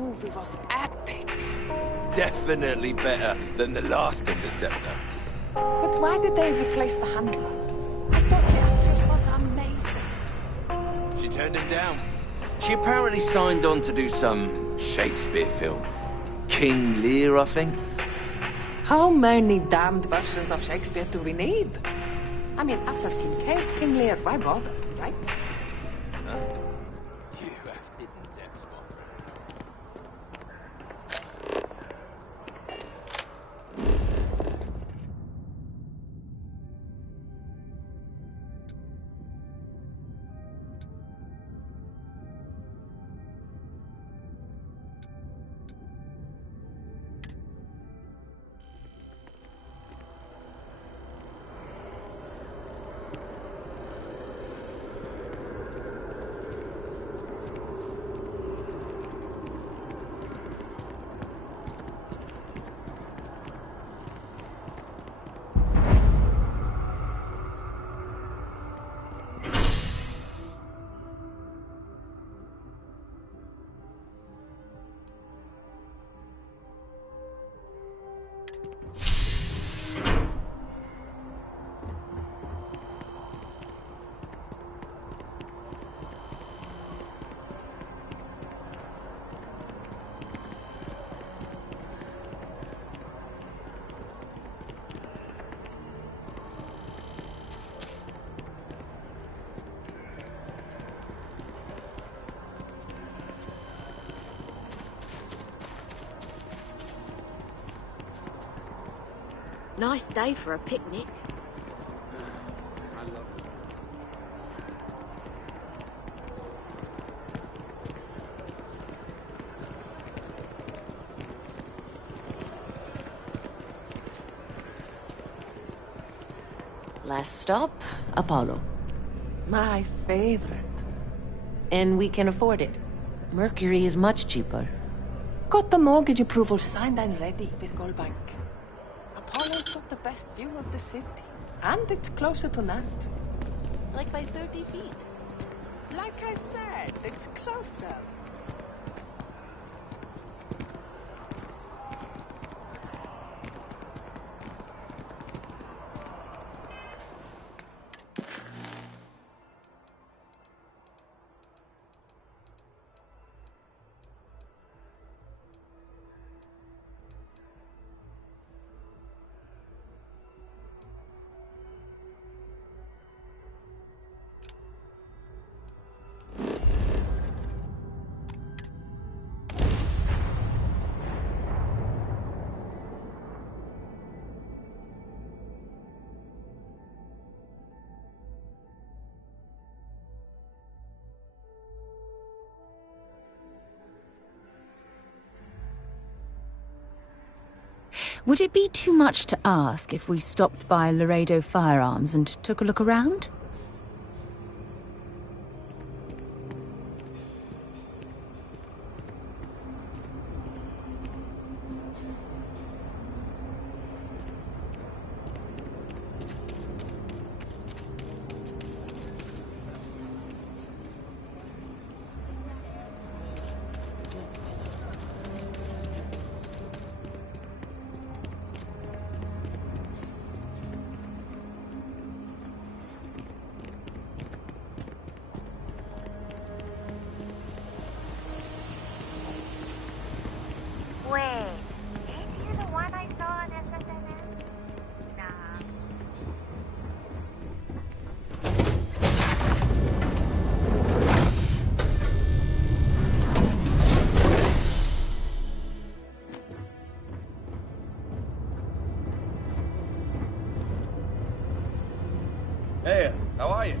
movie was epic. Definitely better than the last Interceptor. But why did they replace the handler? I thought the actress was amazing. She turned him down. She apparently signed on to do some Shakespeare film. King Lear, I think. How many damned versions of Shakespeare do we need? I mean, after Kincaid's King Lear, why bother, right? Huh? You have hidden depths, my friend. Nice day for a picnic. I love it. Last stop, Apollo. My favorite. And we can afford it. Mercury is much cheaper. Got the mortgage approval signed and ready with Goldbank. Apollo's got the best view of the city. And it's closer to Nant. Like by 30 feet. Like I said, it's closer. Would it be too much to ask if we stopped by Laredo Firearms and took a look around? Wait, ain't you the one I saw on SSNS? Nah. Hey, how are you?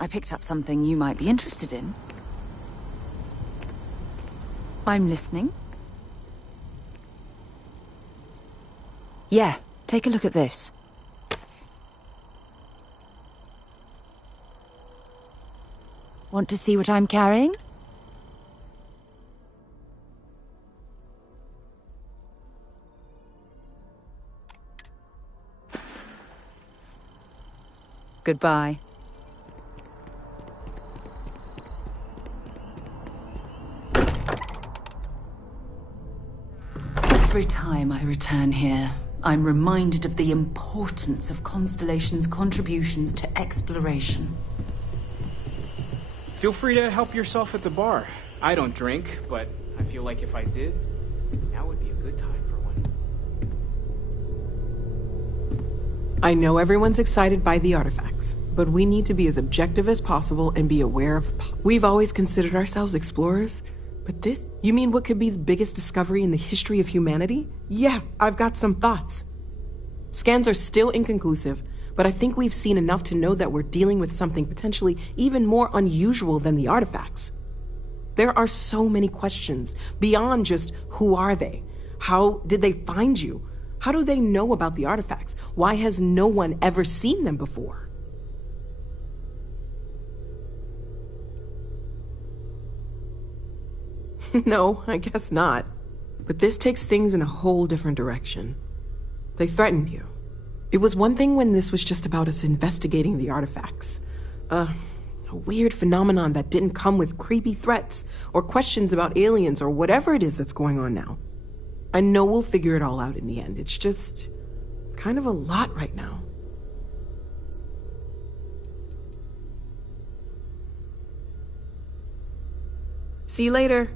I picked up something you might be interested in. I'm listening. Yeah, take a look at this. Want to see what I'm carrying? Goodbye. Every time I return here, I'm reminded of the importance of Constellation's contributions to exploration. Feel free to help yourself at the bar. I don't drink, but I feel like if I did, now would be a good time for one. I know everyone's excited by the artifacts, but we need to be as objective as possible and be aware of... We've always considered ourselves explorers, but this... You mean what could be the biggest discovery in the history of humanity? Yeah, I've got some thoughts. Scans are still inconclusive, but I think we've seen enough to know that we're dealing with something potentially even more unusual than the artifacts. There are so many questions beyond just who are they? How did they find you? How do they know about the artifacts? Why has no one ever seen them before? No, I guess not. But this takes things in a whole different direction. They threatened you. It was one thing when this was just about us investigating the artifacts. A weird phenomenon that didn't come with creepy threats or questions about aliens or whatever it is that's going on now. I know we'll figure it all out in the end. It's just kind of a lot right now. See you later.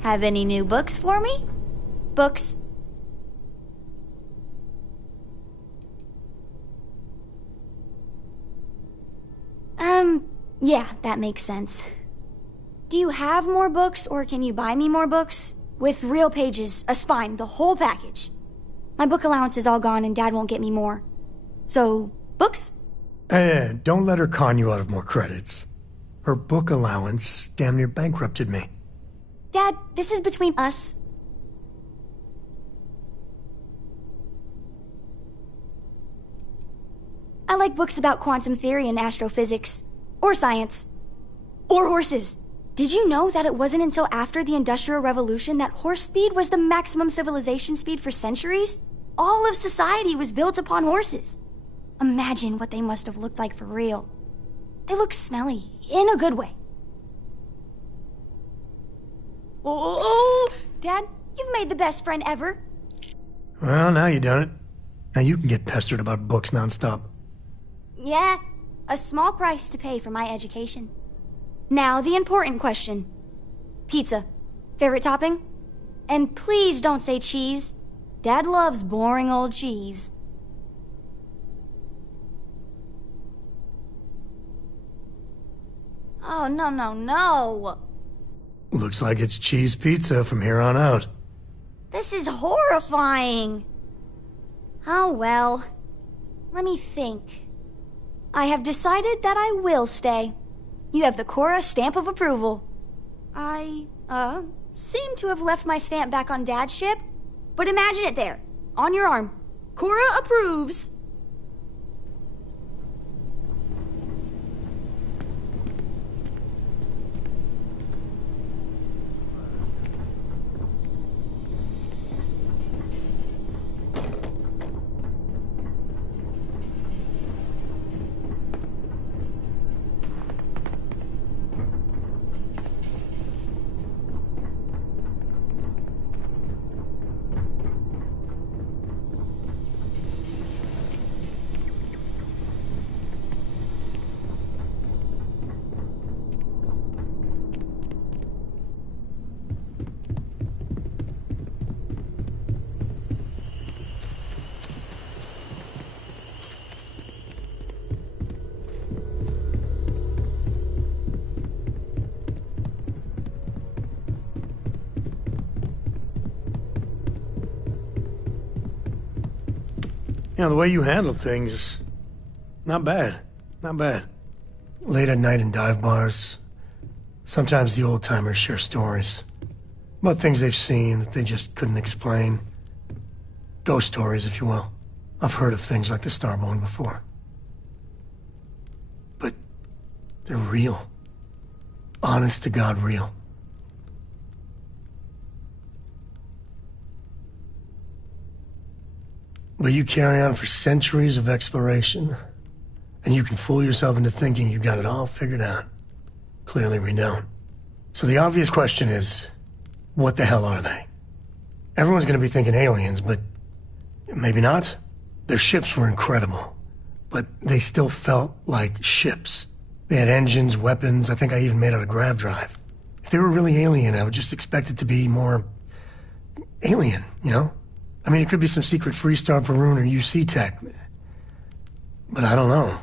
Have any new books for me? Books? Yeah, that makes sense. Do you have more books, or can you buy me more books? With real pages, a spine, the whole package. My book allowance is all gone and Dad won't get me more. So, books? Don't let her con you out of more credits. Her book allowance damn near bankrupted me. Dad, this is between us. I like books about quantum theory and astrophysics. Or science. Or horses. Did you know that it wasn't until after the Industrial Revolution that horse speed was the maximum civilization speed for centuries? All of society was built upon horses. Imagine what they must have looked like for real. They look smelly, in a good way. Oh, Dad, you've made the best friend ever. Well, now you done it. Now you can get pestered about books nonstop. Yeah, a small price to pay for my education. Now, the important question. Pizza. Favorite topping? And please don't say cheese. Dad loves boring old cheese. Oh, no. Looks like it's cheese pizza from here on out. This is horrifying. Oh, well. Let me think. I have decided that I will stay. You have the Cora stamp of approval. I, seem to have left my stamp back on Dad's ship, but imagine it there, on your arm. Cora approves. You know, the way you handle things, not bad. Not bad. Late at night in dive bars, sometimes the old-timers share stories about things they've seen that they just couldn't explain. Ghost stories, if you will. I've heard of things like the Starborn before. But they're real. Honest to God real. But you carry on for centuries of exploration, and you can fool yourself into thinking you got it all figured out. Clearly we don't. So the obvious question is, what the hell are they? Everyone's gonna be thinking aliens, but maybe not. Their ships were incredible, but they still felt like ships. They had engines, weapons, I think I even made out a grav drive. If they were really alien, I would just expect it to be more alien, you know? I mean, it could be some secret Freestar Varun or UC tech. But I don't know.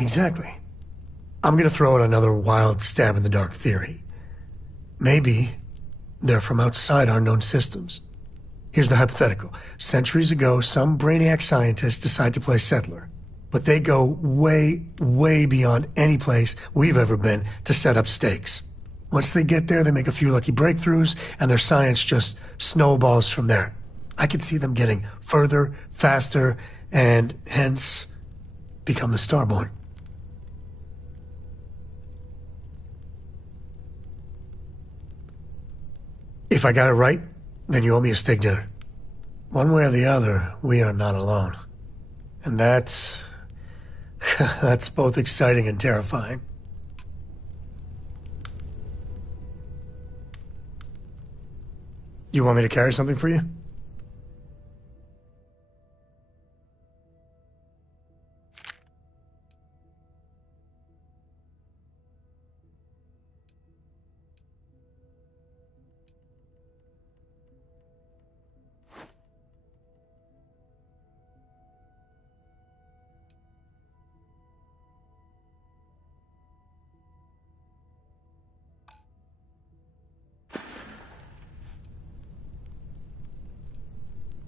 Exactly. I'm gonna throw out another wild stab-in-the-dark theory. Maybe they're from outside our known systems. Here's the hypothetical. Centuries ago, some brainiac scientists decide to play settler. But they go way, way beyond any place we've ever been to set up stakes. Once they get there, they make a few lucky breakthroughs, and their science just snowballs from there. I could see them getting further, faster, and hence become the Starborn. If I got it right, then you owe me a steak dinner. One way or the other, we are not alone. And that's both exciting and terrifying. You want me to carry something for you?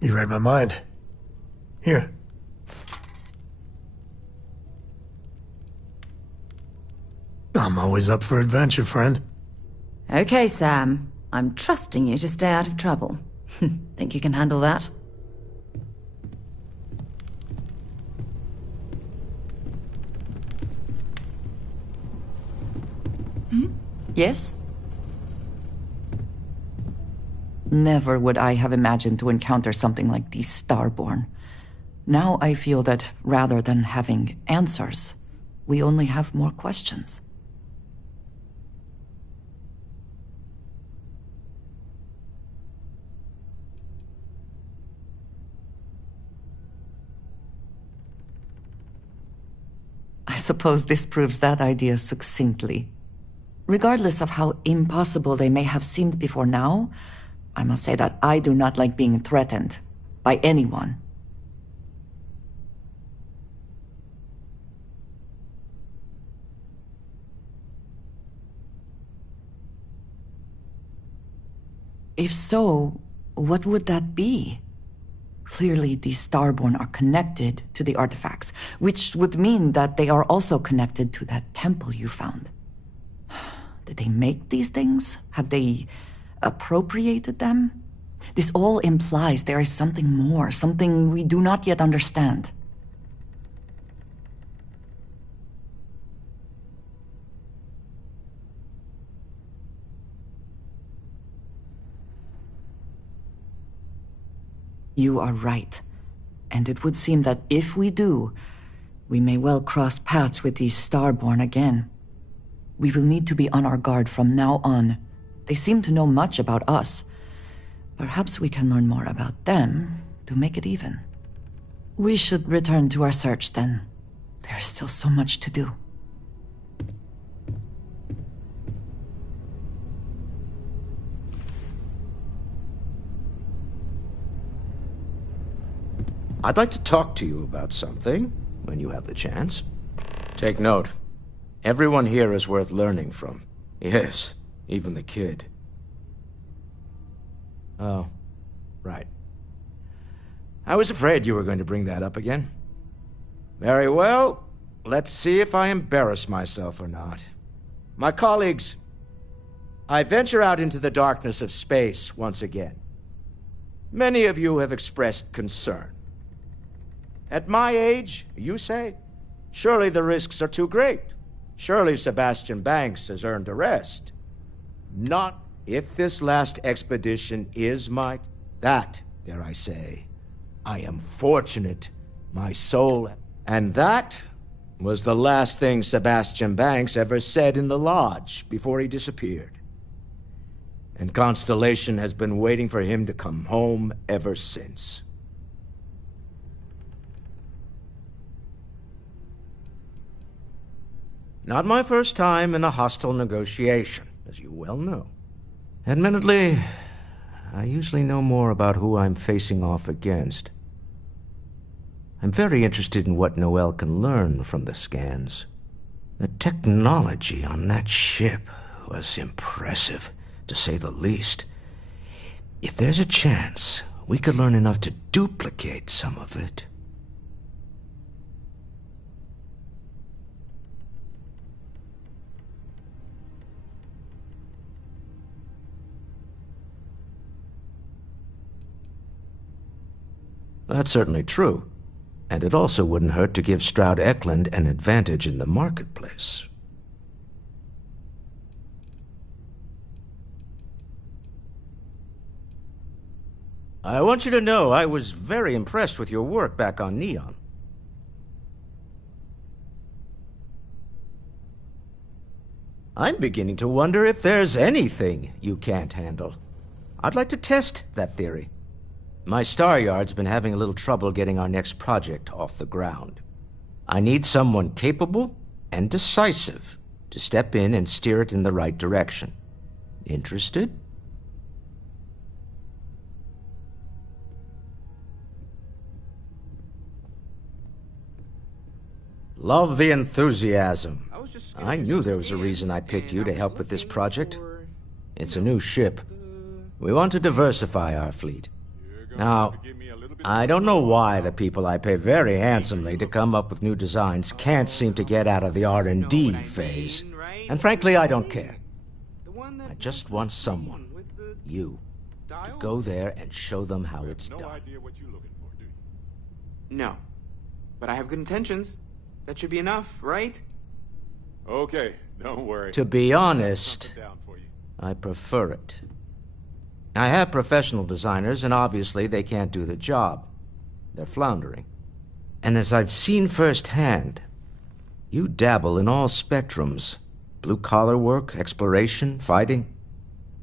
You read my mind. Here. always up for adventure, friend. Okay, Sam. I'm trusting you to stay out of trouble. Think you can handle that? Yes? Never would I have imagined to encounter something like these Starborn. Now I feel that rather than having answers, we only have more questions. I suppose this proves that idea succinctly. Regardless of how impossible they may have seemed before now, I must say that I do not like being threatened by anyone. If so, what would that be? Clearly, these Starborn are connected to the artifacts, which would mean that they are also connected to that temple you found. Did they make these things? Have they appropriated them? This all implies there is something more, something we do not yet understand. You are right. And it would seem that if we do, we may well cross paths with these Starborn again. We will need to be on our guard from now on. They seem to know much about us. Perhaps we can learn more about them to make it even. We should return to our search then. There is still so much to do. I'd like to talk to you about something, when you have the chance. Take note. Everyone here is worth learning from. Yes, even the kid. Oh, right. I was afraid you were going to bring that up again. Very well. Let's see if I embarrass myself or not. My colleagues, I venture out into the darkness of space once again. Many of you have expressed concern. At my age, you say, surely the risks are too great. Surely Sebastian Banks has earned a rest. Not if this last expedition is my... That, dare I say, I am fortunate, my soul... And that was the last thing Sebastian Banks ever said in the lodge before he disappeared. And Constellation has been waiting for him to come home ever since. Not my first time in a hostile negotiation, as you well know. Admittedly, I usually know more about who I'm facing off against. I'm very interested in what Noel can learn from the scans. The technology on that ship was impressive, to say the least. If there's a chance, we could learn enough to duplicate some of it. That's certainly true. And it also wouldn't hurt to give Stroud Eklund an advantage in the marketplace. I want you to know I was very impressed with your work back on Neon. I'm beginning to wonder if there's anything you can't handle. I'd like to test that theory. My Star Yard's been having a little trouble getting our next project off the ground. I need someone capable and decisive to step in and steer it in the right direction. Interested? Love the enthusiasm. I knew there was a reason I picked you to help with this project. It's a new ship. We want to diversify our fleet. Now, I don't know why the people I pay very handsomely to come up with new designs can't seem to get out of the R&D phase. And frankly, I don't care. I just want someone, you, to go there and show them how it's done. No. But I have good intentions. That should be enough, right? Okay, don't worry. To be honest, I prefer it. I have professional designers, and obviously they can't do the job. They're floundering. And as I've seen firsthand, you dabble in all spectrums. Blue-collar work, exploration, fighting.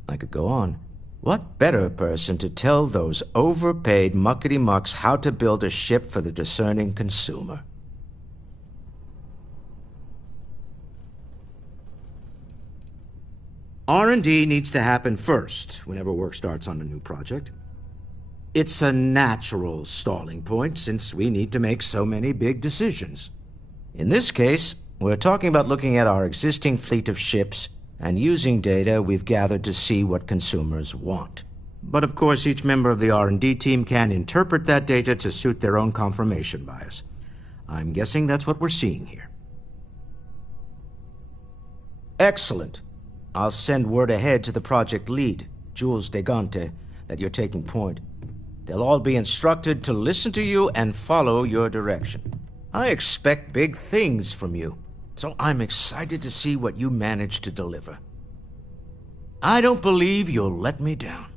I could go on. What better person to tell those overpaid muckety-mucks how to build a ship for the discerning consumer? R&D needs to happen first whenever work starts on a new project. It's a natural stalling point since we need to make so many big decisions. In this case, we're talking about looking at our existing fleet of ships and using data we've gathered to see what consumers want. But of course, each member of the R&D team can interpret that data to suit their own confirmation bias. I'm guessing that's what we're seeing here. Excellent. I'll send word ahead to the project lead, Jules Degante, that you're taking point. They'll all be instructed to listen to you and follow your direction. I expect big things from you, so I'm excited to see what you manage to deliver. I don't believe you'll let me down.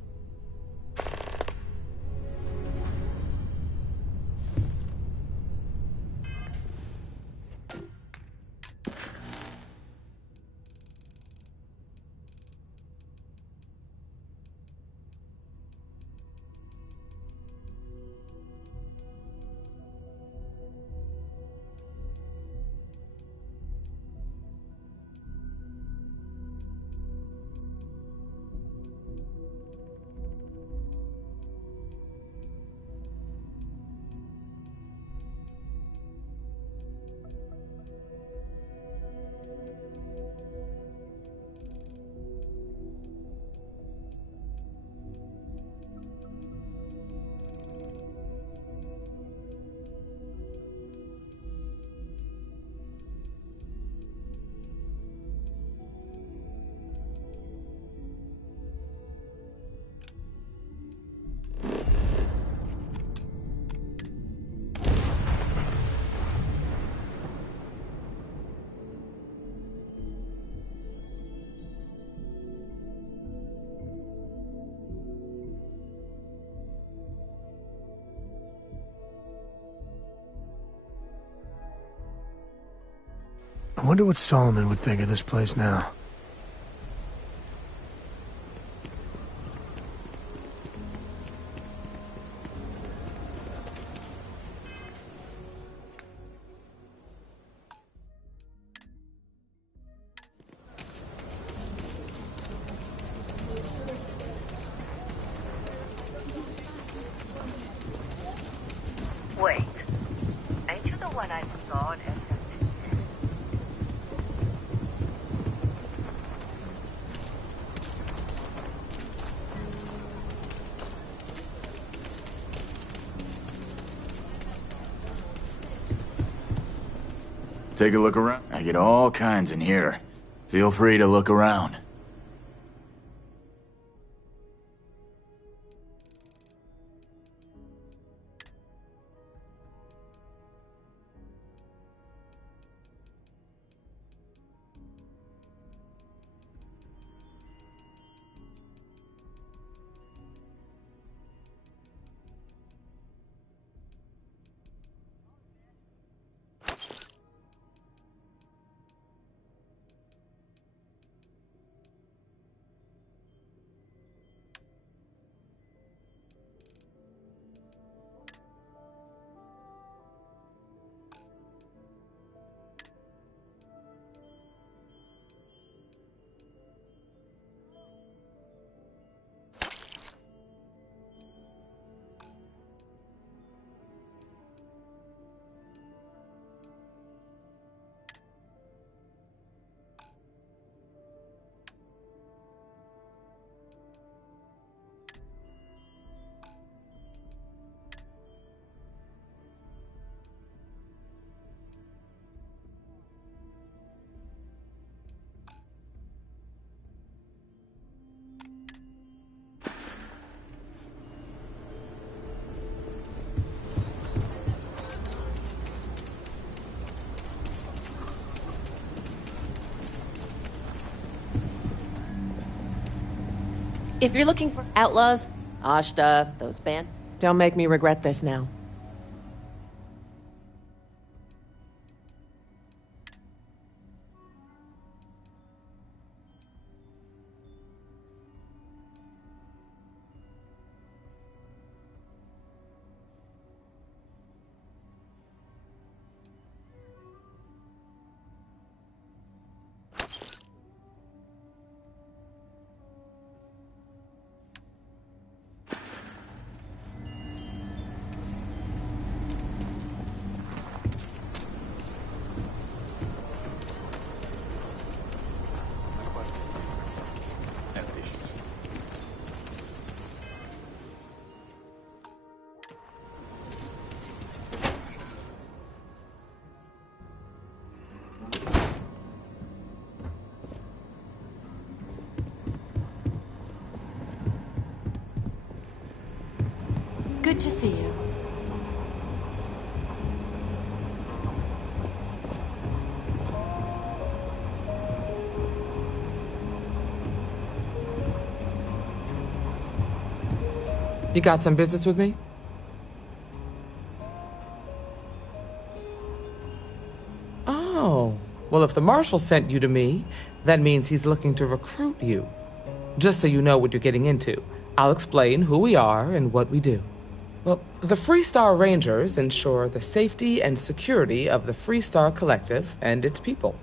I wonder what Solomon would think of this place now. Wait, ain't you the one I saw at Take a look around. I get all kinds in here. Feel free to look around. If you're looking for outlaws, Ashta, those band. Don't make me regret this now. Good to see you. You got some business with me? Oh, well, if the Marshal sent you to me, that means he's looking to recruit you. Just so you know what you're getting into, I'll explain who we are and what we do. Well, the Freestar Rangers ensure the safety and security of the Freestar Collective and its people.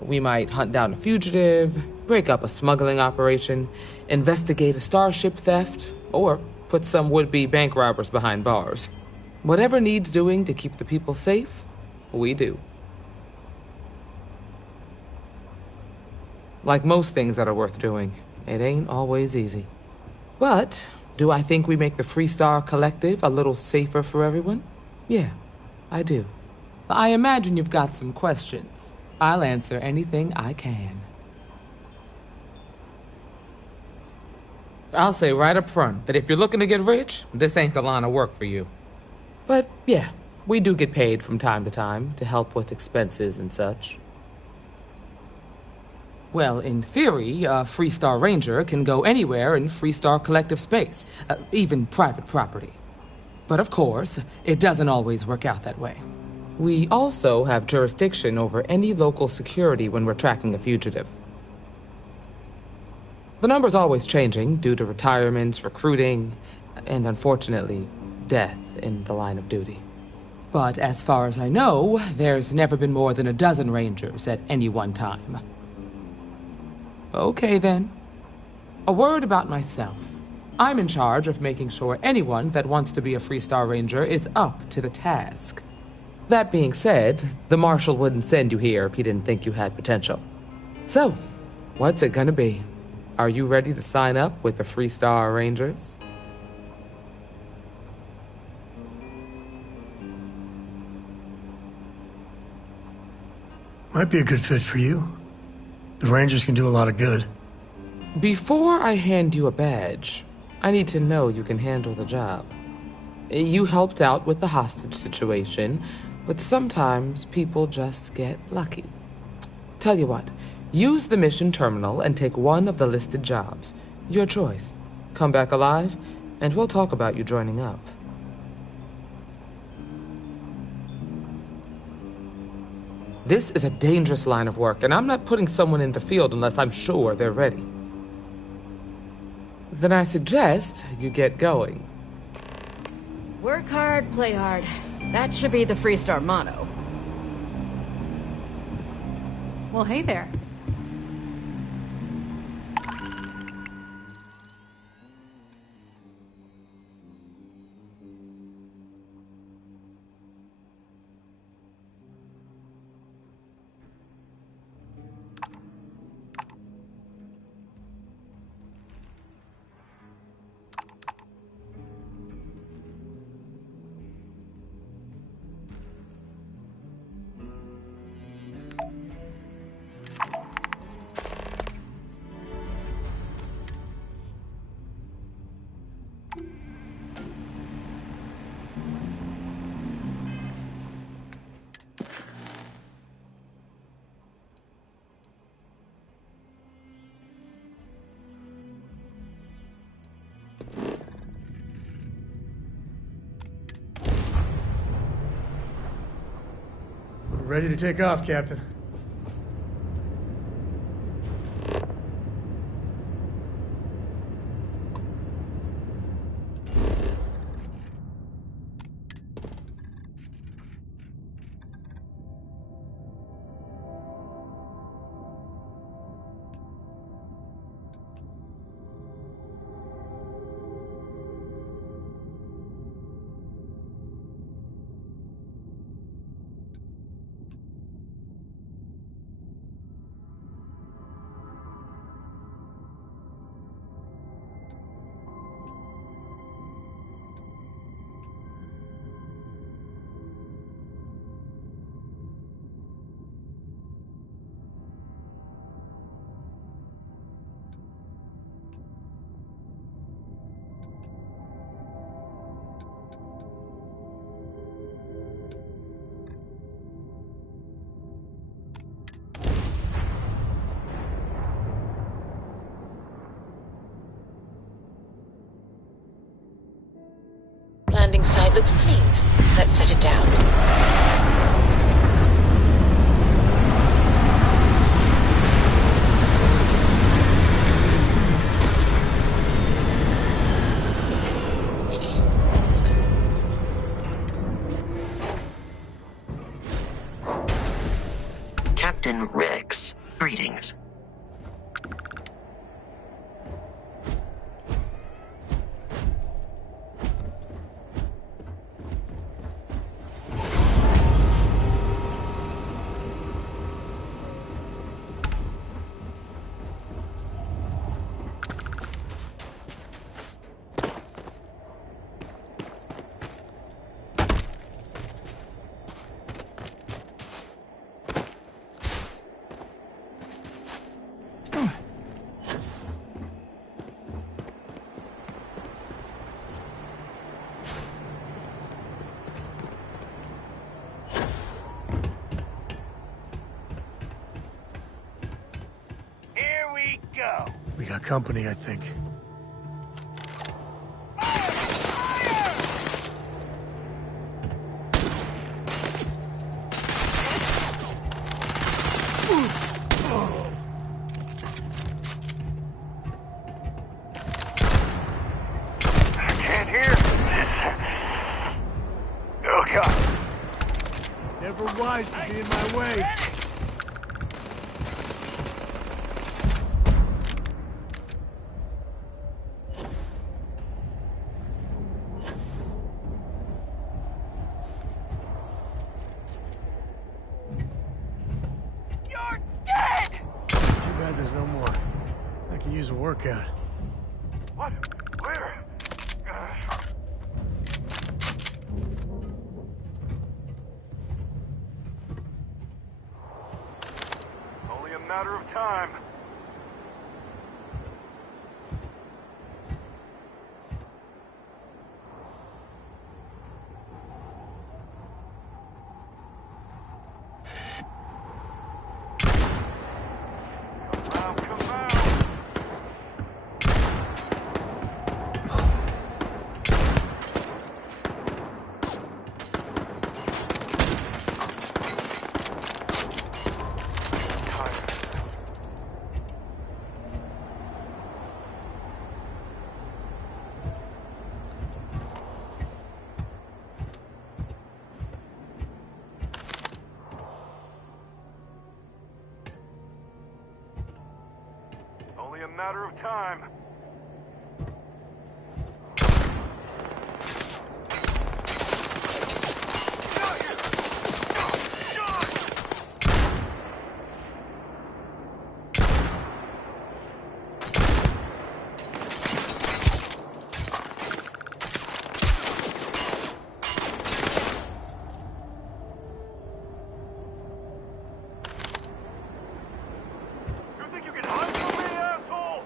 We might hunt down a fugitive, break up a smuggling operation, investigate a starship theft, or put some would-be bank robbers behind bars. Whatever needs doing to keep the people safe, we do. Like most things that are worth doing, it ain't always easy. But do I think we make the Freestar Collective a little safer for everyone? Yeah, I do. I imagine you've got some questions. I'll answer anything I can. I'll say right up front that if you're looking to get rich, this ain't the line of work for you. But yeah, we do get paid from time to help with expenses and such. Well, in theory, a Freestar Ranger can go anywhere in Freestar Collective space, even private property. But of course, it doesn't always work out that way. We also have jurisdiction over any local security when we're tracking a fugitive. The number's always changing due to retirements, recruiting, and unfortunately, death in the line of duty. But as far as I know, there's never been more than a dozen Rangers at any one time. Okay, then. A word about myself. I'm in charge of making sure anyone that wants to be a Freestar Ranger is up to the task. That being said, the Marshal wouldn't send you here if he didn't think you had potential. So, what's it gonna be? Are you ready to sign up with the Freestar Rangers? Might be a good fit for you. The Rangers can do a lot of good. Before I hand you a badge, I need to know you can handle the job. You helped out with the hostage situation, but sometimes people just get lucky. Tell you what, use the mission terminal and take one of the listed jobs. Your choice. Come back alive, and we'll talk about you joining up. This is a dangerous line of work, and I'm not putting someone in the field unless I'm sure they're ready. Then I suggest you get going. Work hard, play hard. That should be the Freestar motto. Well, hey there. We're ready to take off, Captain. Landing site looks clean. Let's set it down. Captain Rex, greetings. We got company, I think. Can't hear this. Oh, God. Never wise to be in my way. There's no more. I could use a workout. What? Where? Only a matter of time. Only a matter of time. You think you can hide from me, asshole?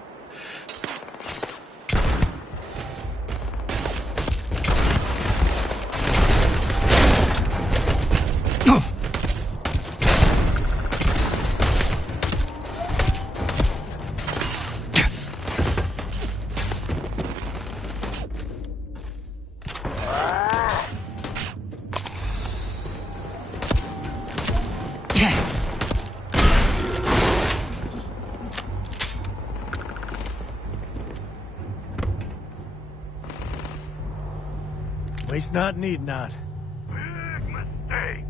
Waste not, need not. Big mistake.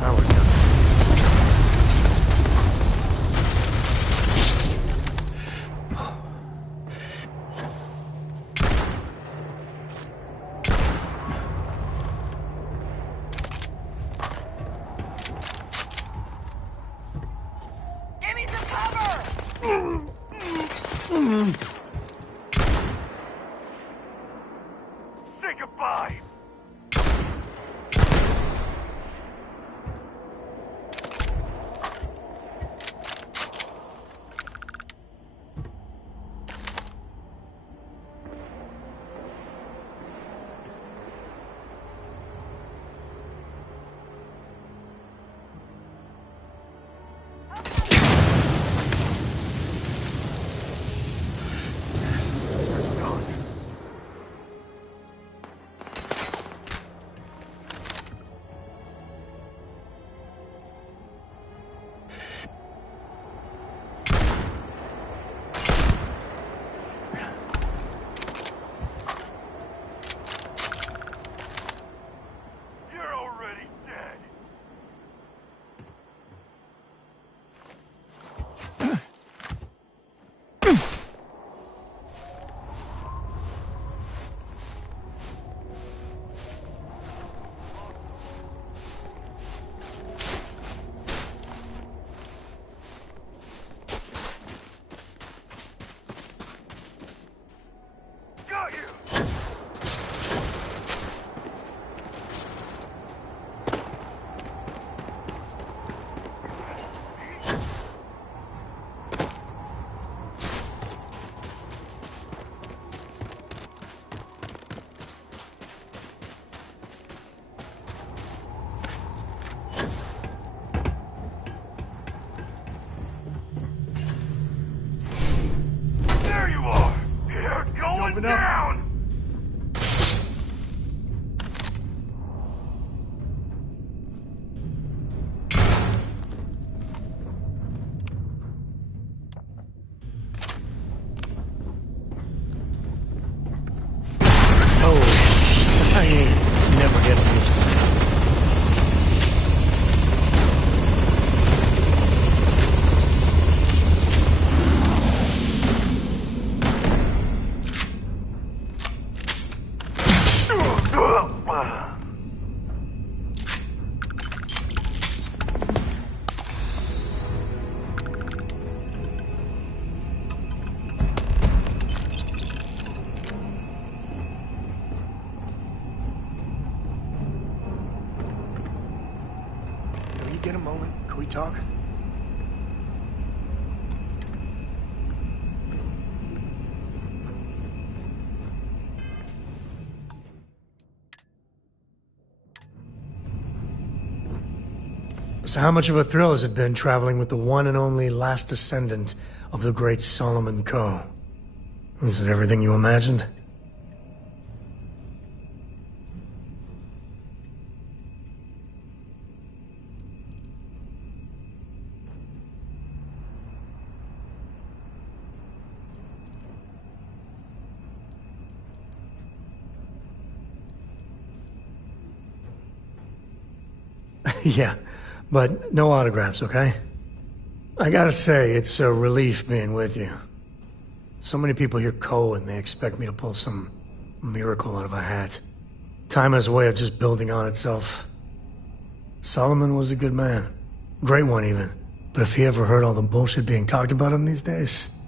Now we're done. Give me some cover! Say goodbye. You're already dead. Got you. There you are. You're going Open up. down. Oh, I ain't never getting used to it. Can you get a moment? Can we talk? So how much of a thrill has it been traveling with the one and only last descendant of the great Solomon Coe? Is it everything you imagined? Yeah, but no autographs, okay? I gotta say, it's a relief being with you. So many people hear Coe and they expect me to pull some miracle out of a hat. Time has a way of just building on itself. Solomon was a good man. Great one, even. But if he ever heard all the bullshit being talked about him these days,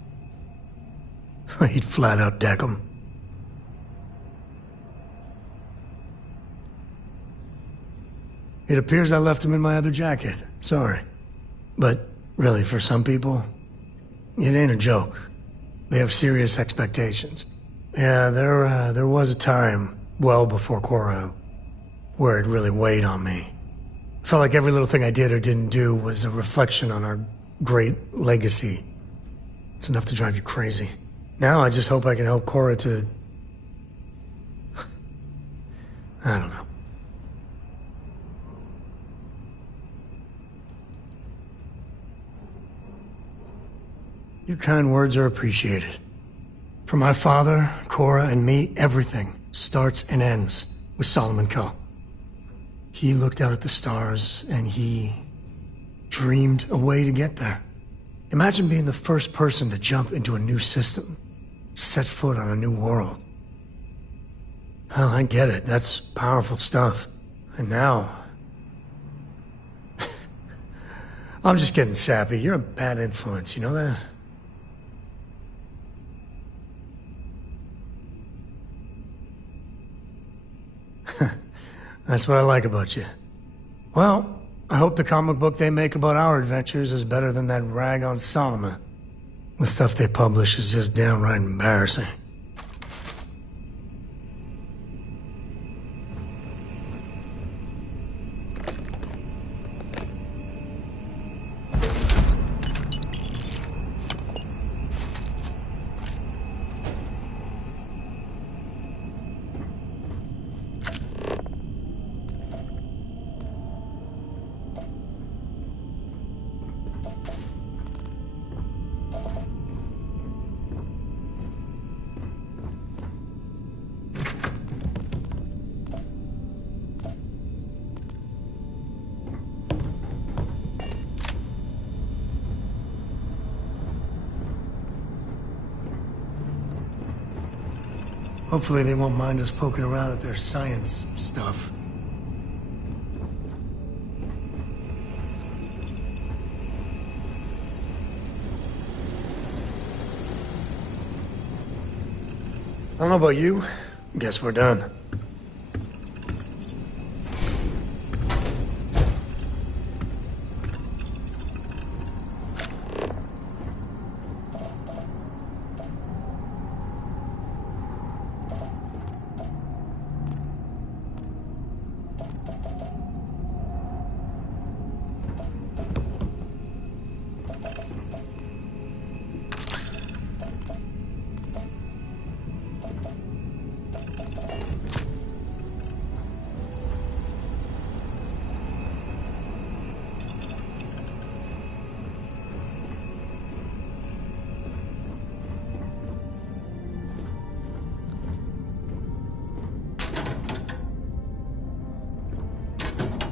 he'd flat out deck him. It appears I left him in my other jacket. Sorry. But really, for some people, it ain't a joke. They have serious expectations. Yeah, there was a time, well before Cora, where it really weighed on me. Felt like every little thing I did or didn't do was a reflection on our great legacy. It's enough to drive you crazy. Now I just hope I can help Cora to I don't know. Your kind words are appreciated. For my father, Cora, and me, everything starts and ends with Solomon Coe. He looked out at the stars, and he dreamed a way to get there. Imagine being the first person to jump into a new system, set foot on a new world. Hell, I get it. That's powerful stuff. And now... I'm just getting sappy. You're a bad influence, you know that? That's what I like about you. Well, I hope the comic book they make about our adventures is better than that rag on Solomon. The stuff they publish is just downright embarrassing. Hopefully they won't mind us poking around at their science stuff. I don't know about you. Guess we're done.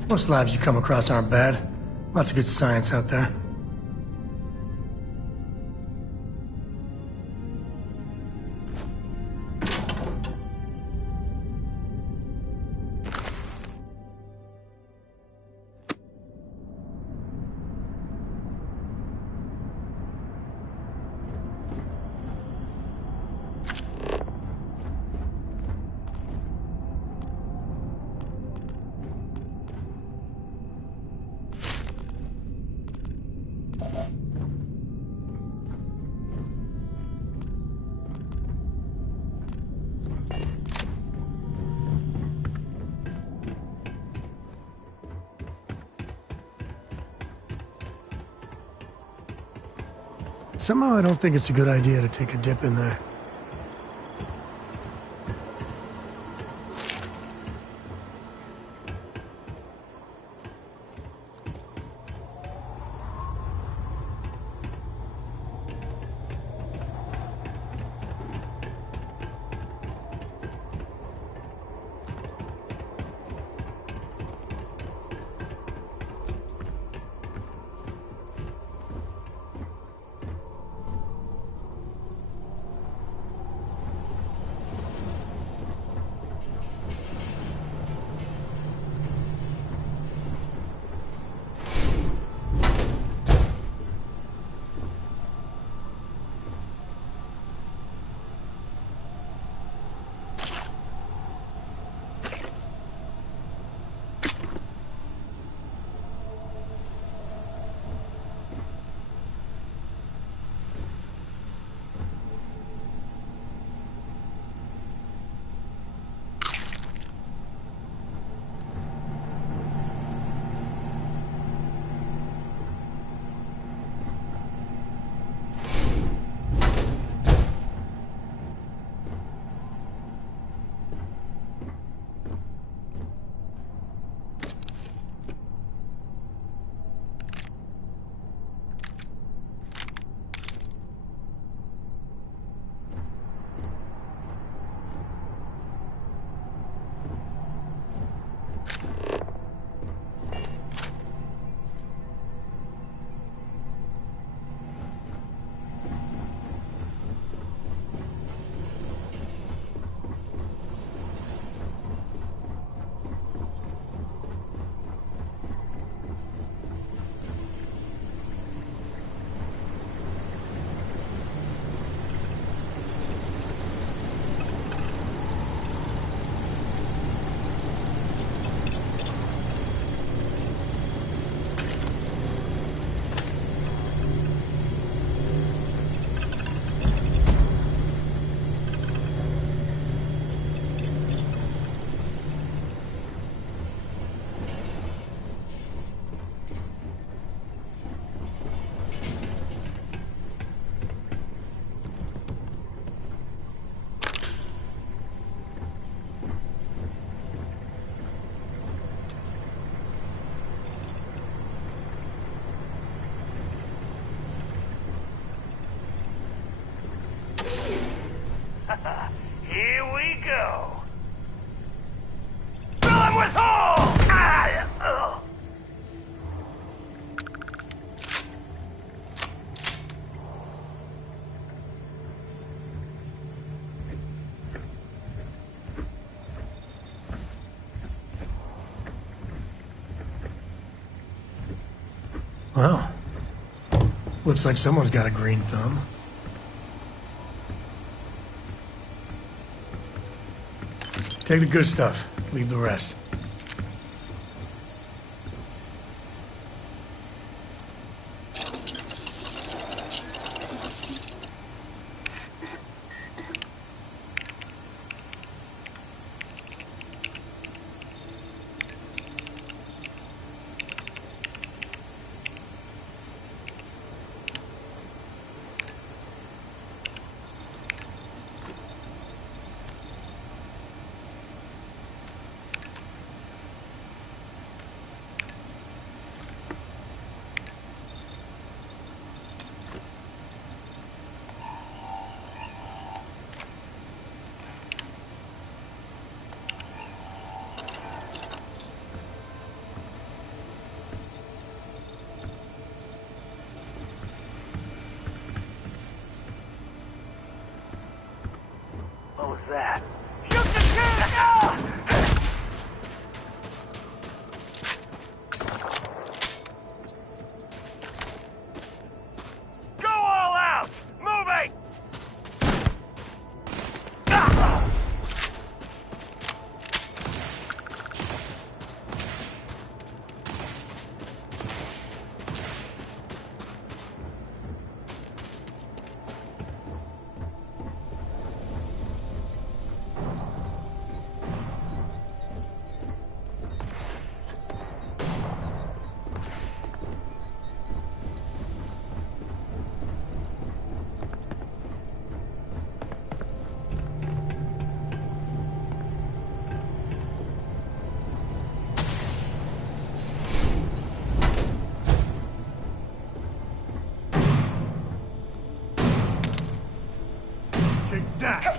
Most labs you come across aren't bad. Lots of good science out there. Somehow I don't think it's a good idea to take a dip in there. go. Fill him with holes! Ah, ugh. Well, looks like someone's got a green thumb. Take the good stuff, leave the rest. What was that? Shoot the kid! Ah! Go all out! Moving! Ah! Take that!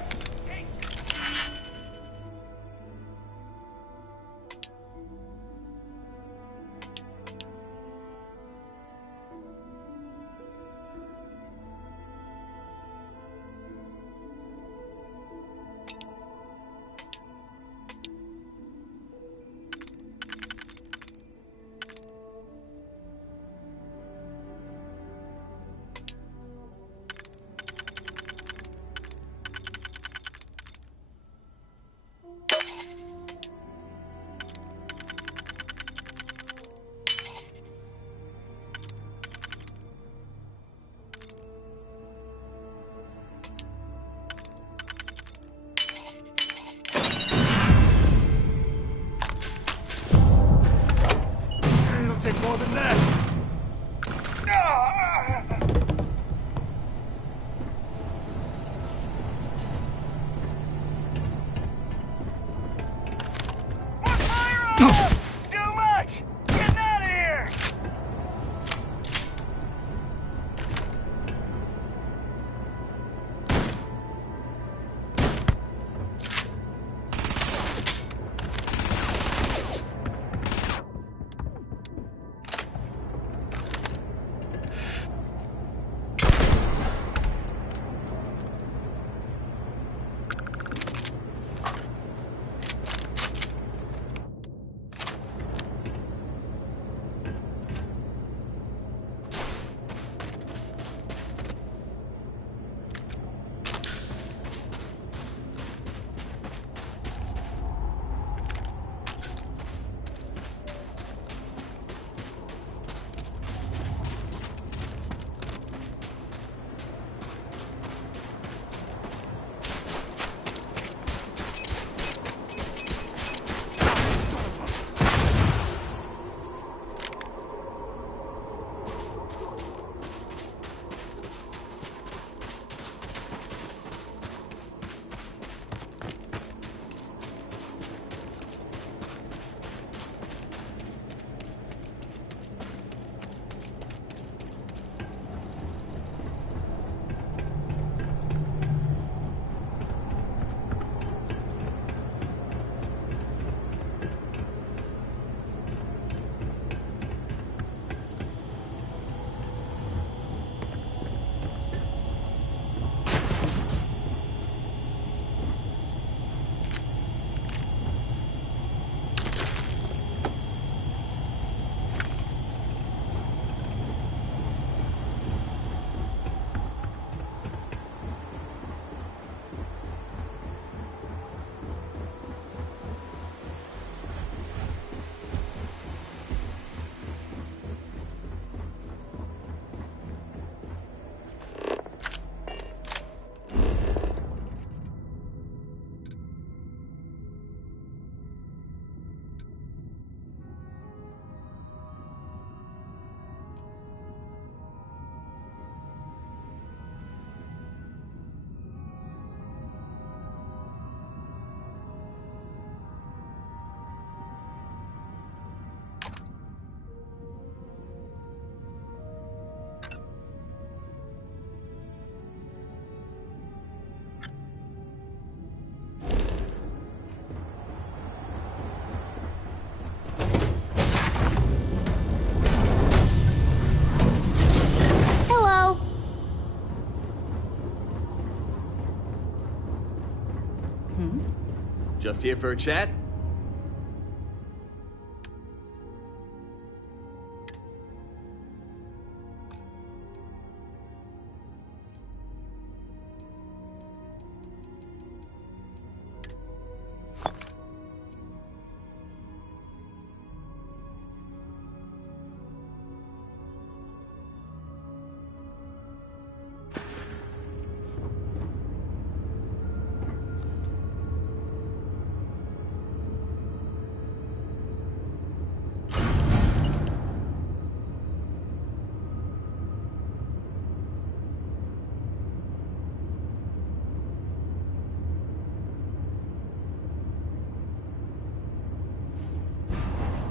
Just here for a chat?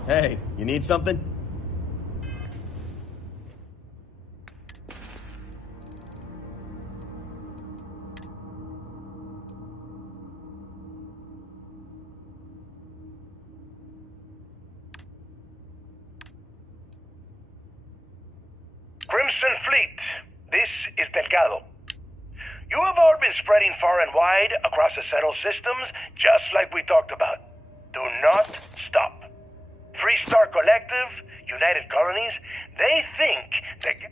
Hey, you need something? Crimson Fleet, this is Delgado. You have all been spreading far and wide across the settled systems, just like we talked about. Do not stop. Freestar Collective, United Colonies, they think they can...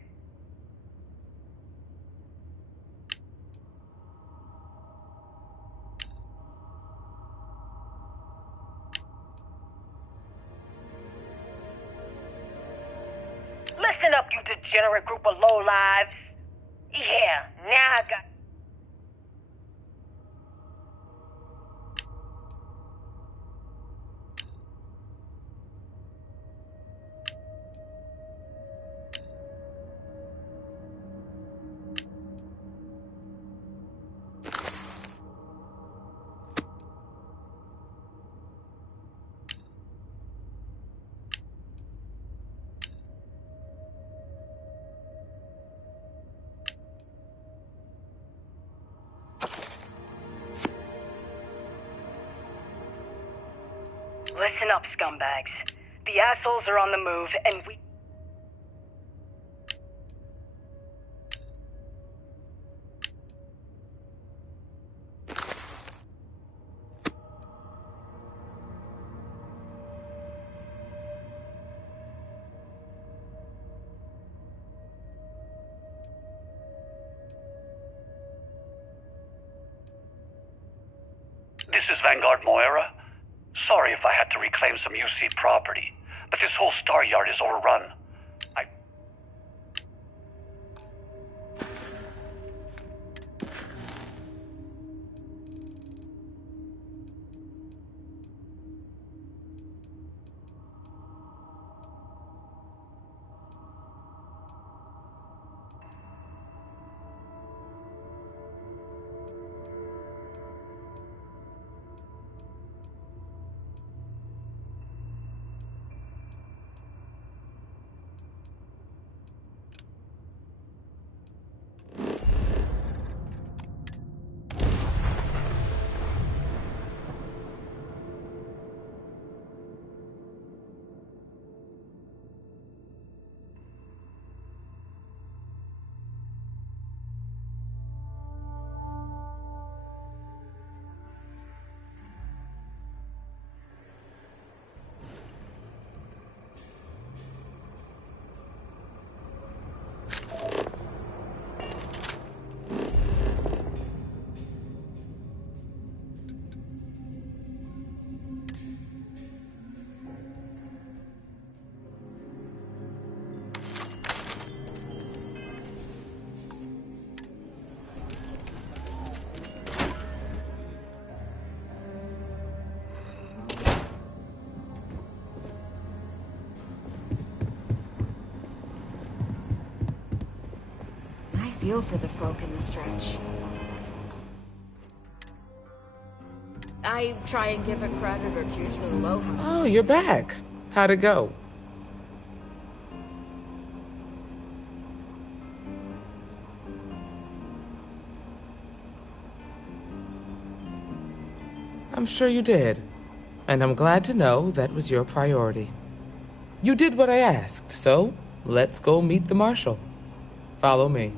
Listen up, you degenerate group of lowlives. Yeah, now I got... Listen up, scumbags. The assholes are on the move, and we... This is Vanguard Moira. Sorry if I had to reclaim some UC property, but this whole Star Yard is overrun. Feel for the folk in the stretch. I try and give a credit or two to the low house. Oh, you're back. How'd it go? I'm sure you did. And I'm glad to know that was your priority. You did what I asked, so let's go meet the Marshal. Follow me.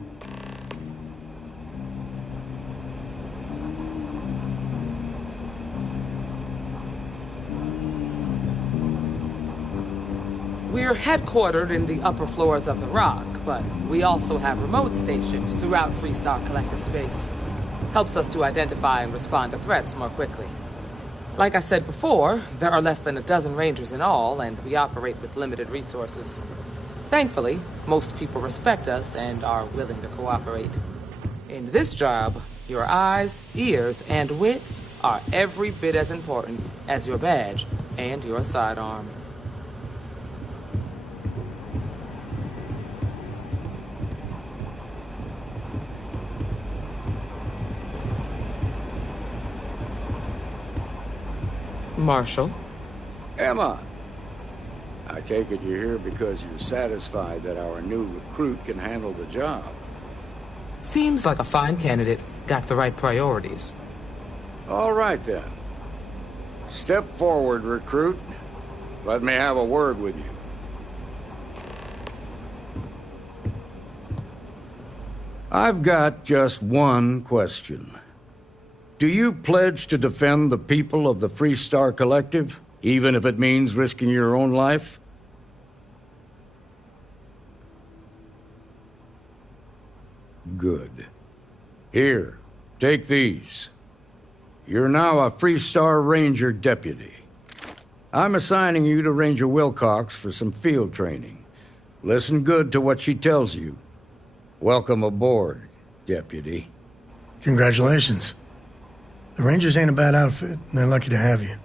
We're headquartered in the upper floors of the Rock, but we also have remote stations throughout Freestar Collective space. Helps us to identify and respond to threats more quickly. Like I said before, there are less than a dozen Rangers in all, and we operate with limited resources. Thankfully, most people respect us and are willing to cooperate. In this job, your eyes, ears, and wits are every bit as important as your badge and your sidearm. Marshall? Emma! I take it you're here because you're satisfied that our new recruit can handle the job. Seems like a fine candidate. Got the right priorities. All right, then. Step forward, recruit. Let me have a word with you. I've got just one question. Do you pledge to defend the people of the Freestar Collective, even if it means risking your own life? Good. Here, take these. You're now a Freestar Ranger deputy. I'm assigning you to Ranger Wilcox for some field training. Listen good to what she tells you. Welcome aboard, deputy. Congratulations. The Rangers ain't a bad outfit, and they're lucky to have you.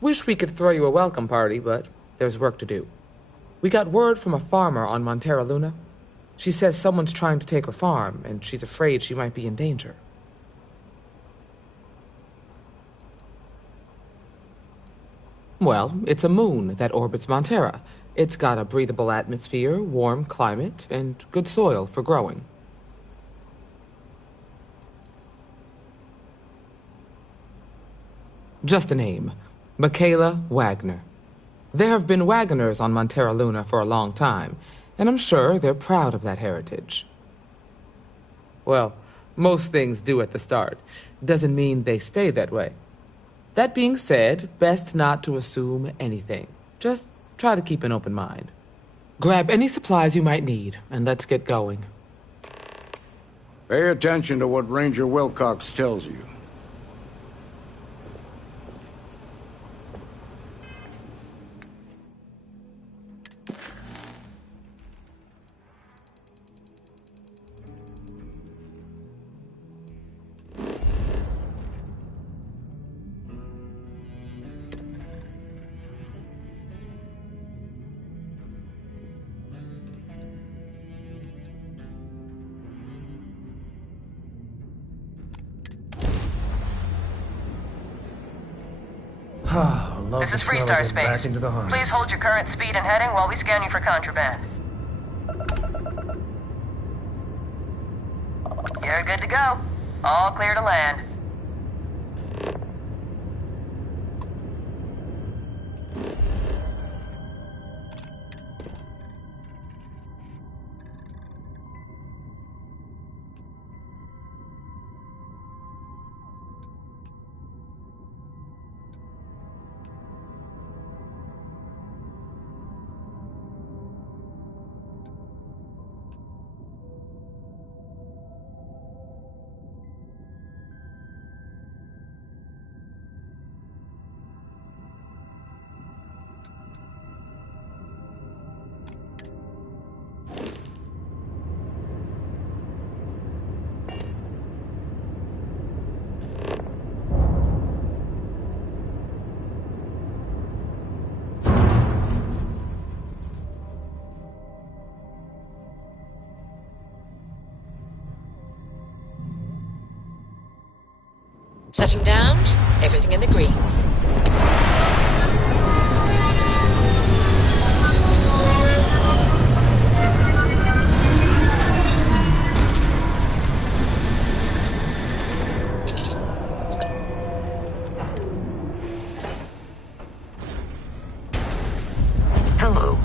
Wish we could throw you a welcome party, but there's work to do. We got word from a farmer on Montera Luna. She says someone's trying to take her farm, and she's afraid she might be in danger. Well, it's a moon that orbits Montera. It's got a breathable atmosphere, warm climate, and good soil for growing. Just a name. Michaela Wagner. There have been Wagoners on Montera Luna for a long time, and I'm sure they're proud of that heritage. Well, most things do at the start. Doesn't mean they stay that way. That being said, best not to assume anything. Just try to keep an open mind. Grab any supplies you might need, and let's get going. Pay attention to what Ranger Wilcox tells you. Love This is the smell of Freestar it Space. back into the harness. Please hold your current speed and heading while we scan you for contraband. You're good to go. All clear to land. Setting down, everything in the green. Hello.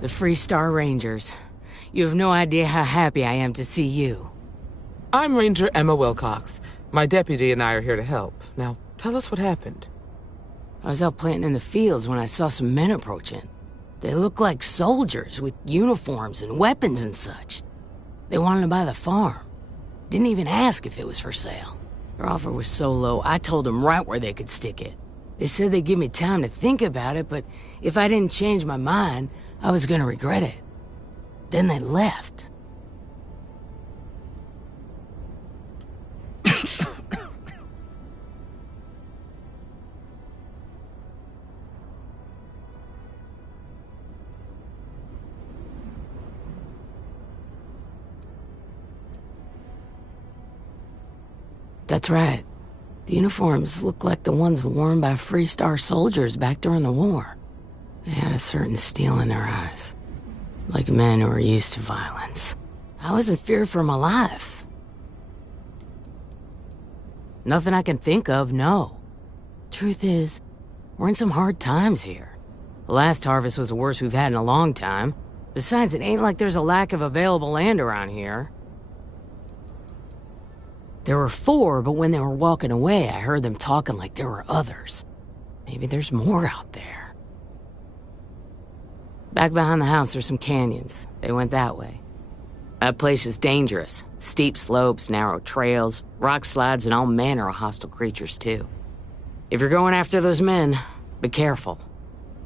The Freestar Rangers. You have no idea how happy I am to see you. I'm Ranger Emma Wilcox. My deputy and I are here to help. Now, tell us what happened. I was out planting in the fields when I saw some men approaching. They looked like soldiers with uniforms and weapons and such. They wanted to buy the farm. Didn't even ask if it was for sale. Their offer was so low, I told them right where they could stick it. They said they'd give me time to think about it, but if I didn't change my mind, I was gonna regret it. Then they left. That's right. The uniforms looked like the ones worn by Freestar soldiers back during the war. They had a certain steel in their eyes. Like men who were used to violence. I was in fear for my life. Nothing I can think of, no. Truth is, we're in some hard times here. The last harvest was the worst we've had in a long time. Besides, it ain't like there's a lack of available land around here. There were 4, but when they were walking away, I heard them talking like there were others. Maybe there's more out there. Back behind the house are some canyons. They went that way. That place is dangerous. Steep slopes, narrow trails, rock slides, and all manner of hostile creatures, too. If you're going after those men, be careful.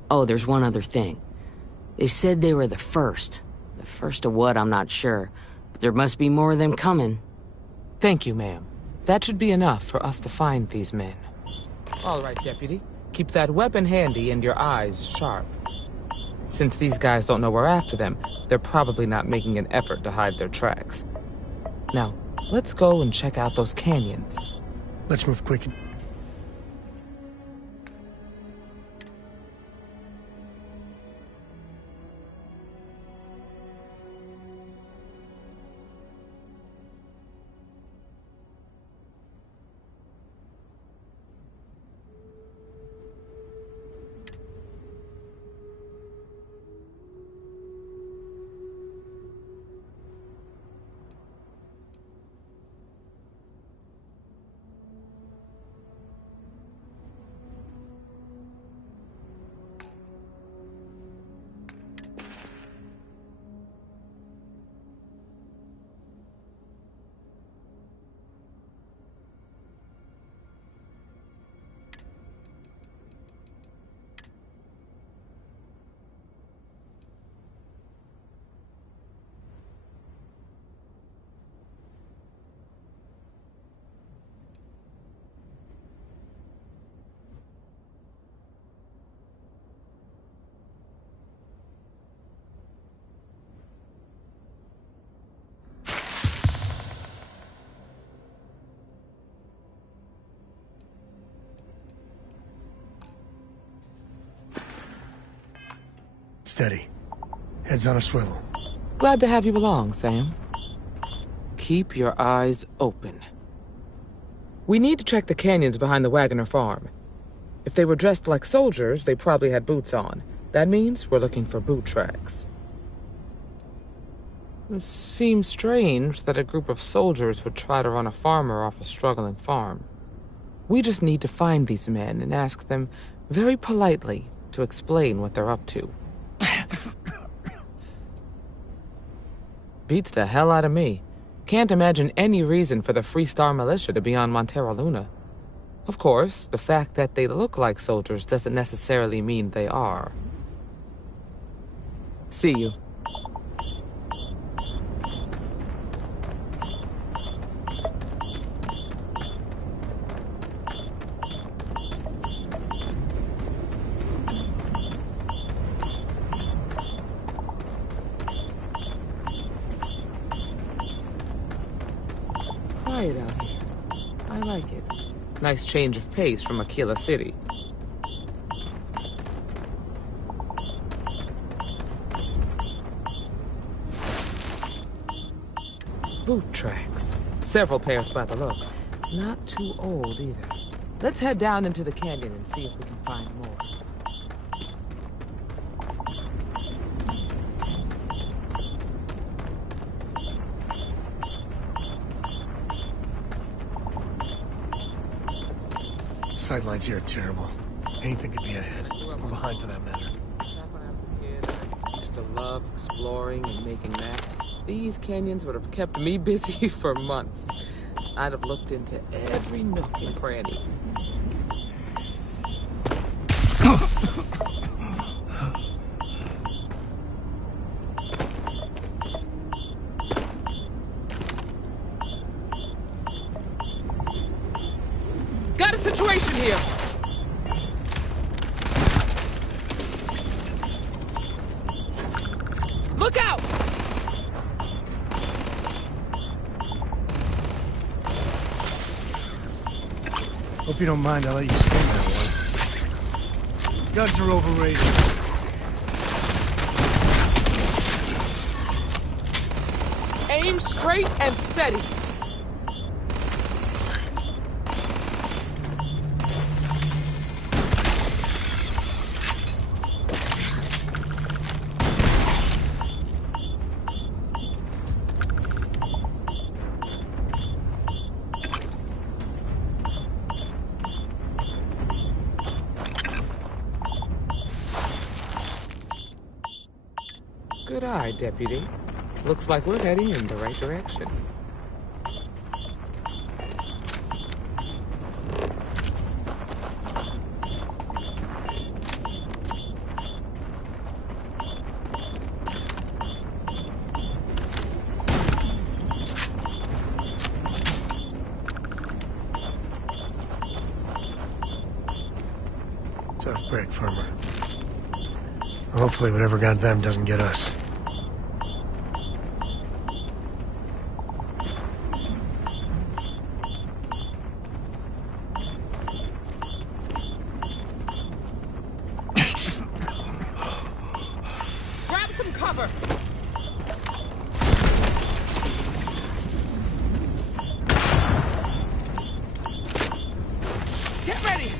Oh, there's one other thing. They said they were the first. The first of what, I'm not sure. But there must be more of them coming. Thank you, ma'am. That should be enough for us to find these men. All right, Deputy. Keep that weapon handy and your eyes sharp. Since these guys don't know we're after them, they're probably not making an effort to hide their tracks. Now, let's go and check out those canyons. Let's move quick. Steady. Heads on a swivel. Glad to have you along, Sam. Keep your eyes open. We need to check the canyons behind the Wagoner farm. If they were dressed like soldiers, they probably had boots on. That means we're looking for boot tracks. It seems strange that a group of soldiers would try to run a farmer off a struggling farm. We just need to find these men and ask them very politely to explain what they're up to. Beats the hell out of me. Can't imagine any reason for the Freestar militia to be on Montero Luna. Of course, the fact that they look like soldiers doesn't necessarily mean they are. See you. Quiet out here. I like it. Nice change of pace from Aquila City. Boot tracks. Several pairs by the look. Not too old either. Let's head down into the canyon and see if we can find more. sightlines here are terrible. Anything could be ahead. Or behind for that matter. Back when I was a kid, I used to love exploring and making maps. These canyons would have kept me busy for months. I'd have looked into every nook and cranny. Got a situation here! Look out! Hope you don't mind, I'll let you stay that one. Guns are overrated. Aim straight and steady. Good eye, Deputy. Looks like we're heading in the right direction. Tough break, Farmer. Hopefully whatever got them doesn't get us. Grab some cover! Get ready!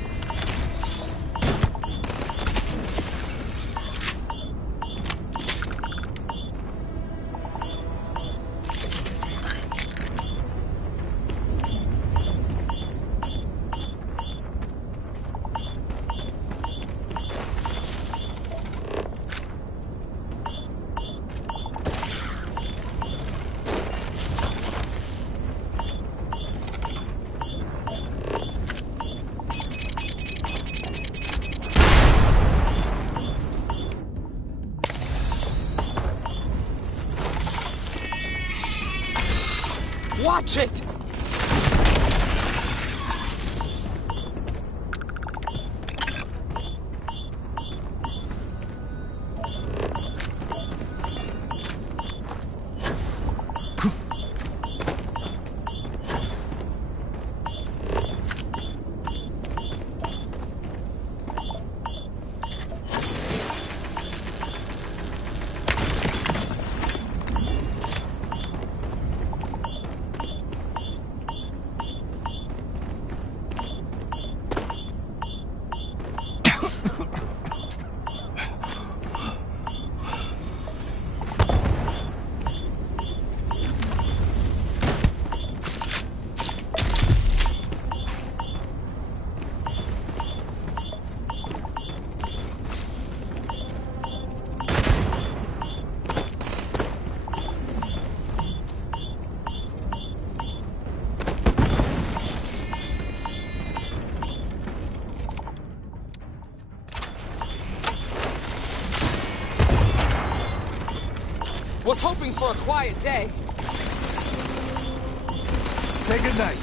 Watch it! Was hoping for a quiet day. Say goodnight.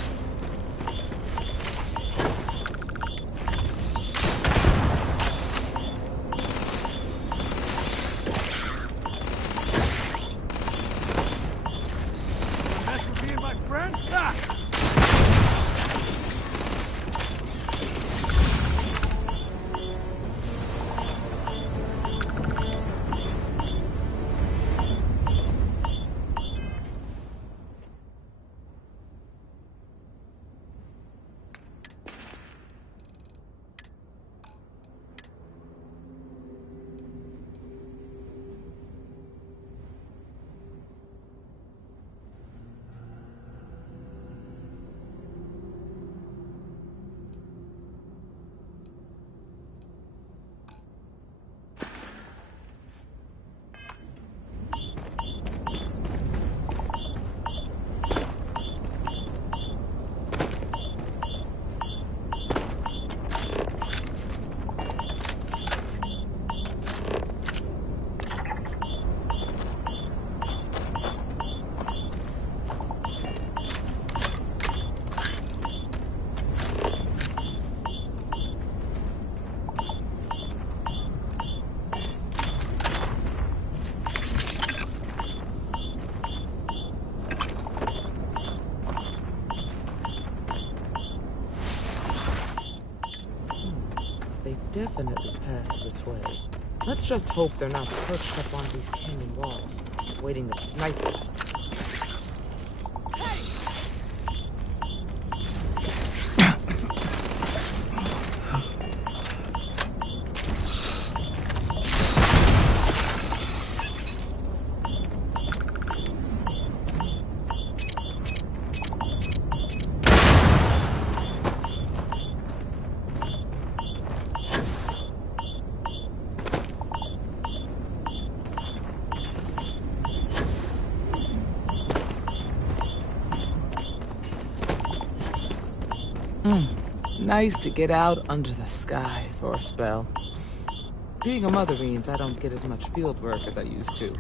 Thanks for being my friend. definitely passed this way. Let's just hope they're not perched up on these canyon walls, waiting to snipe us. Nice to get out under the sky for a spell. Being a mother means I don't get as much field work as I used to.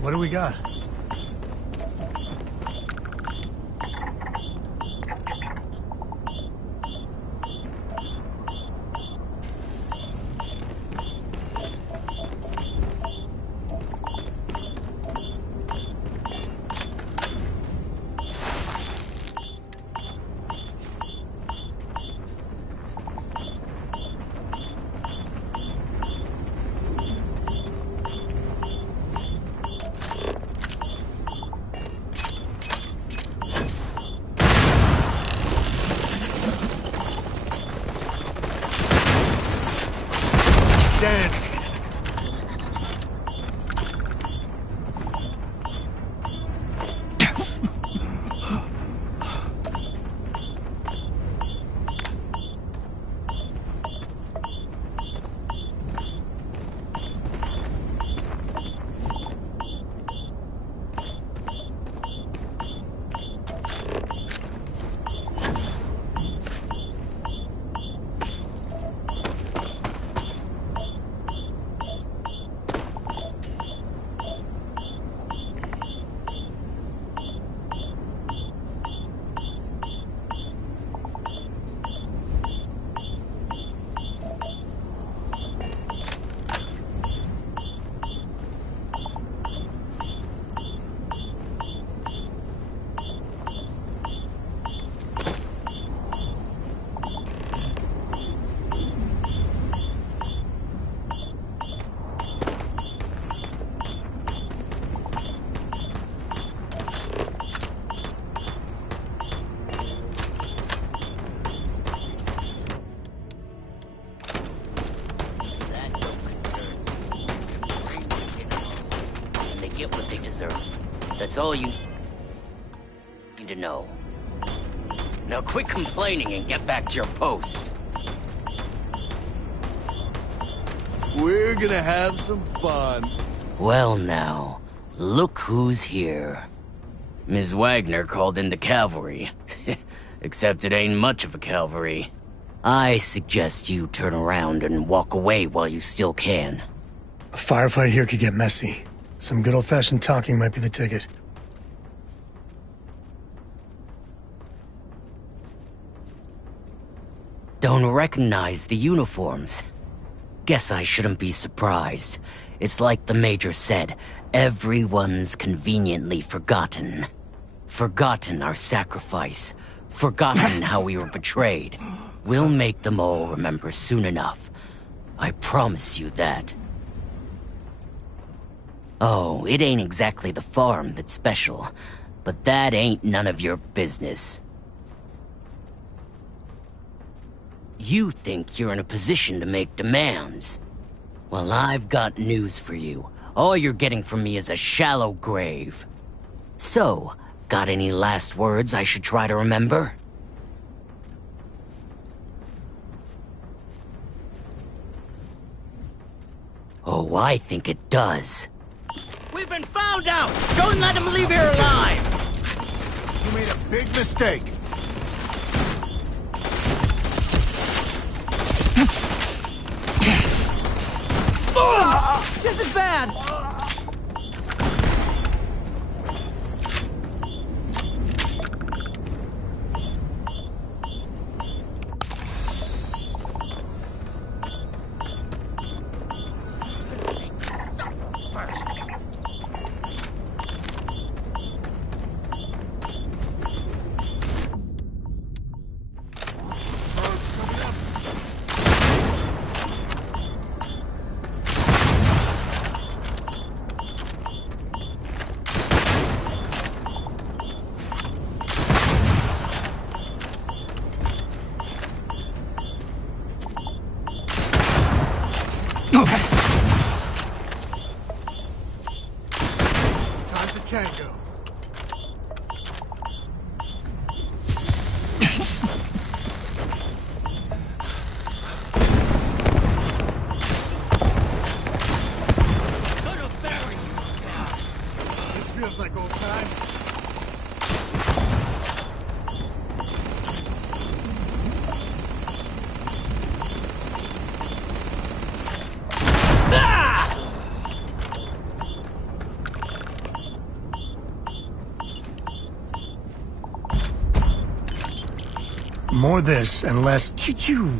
What do we got? Dance. That's all you need to know. Now quit complaining and get back to your post. We're gonna have some fun. Well now, look who's here. Ms. Wagner called in the cavalry. Except it ain't much of a cavalry. I suggest you turn around and walk away while you still can. A firefight here could get messy. Some good old-fashioned talking might be the ticket. Don't don't recognize the uniforms. Guess I shouldn't be surprised. It's like the Major said, everyone's conveniently forgotten. Forgotten our sacrifice. Forgotten how we were betrayed. We'll make them all remember soon enough. I promise you that. Oh, it ain't exactly the farm that's special, but that ain't none of your business. You think you're in a position to make demands. Well, I've got news for you. All you're getting from me is a shallow grave. So, got any last words I should try to remember? Oh, I think it does. We've been found out! Don't let him leave here alive! You made a big mistake. This is bad! Tango. This feels like old times. More this and less choo-choo.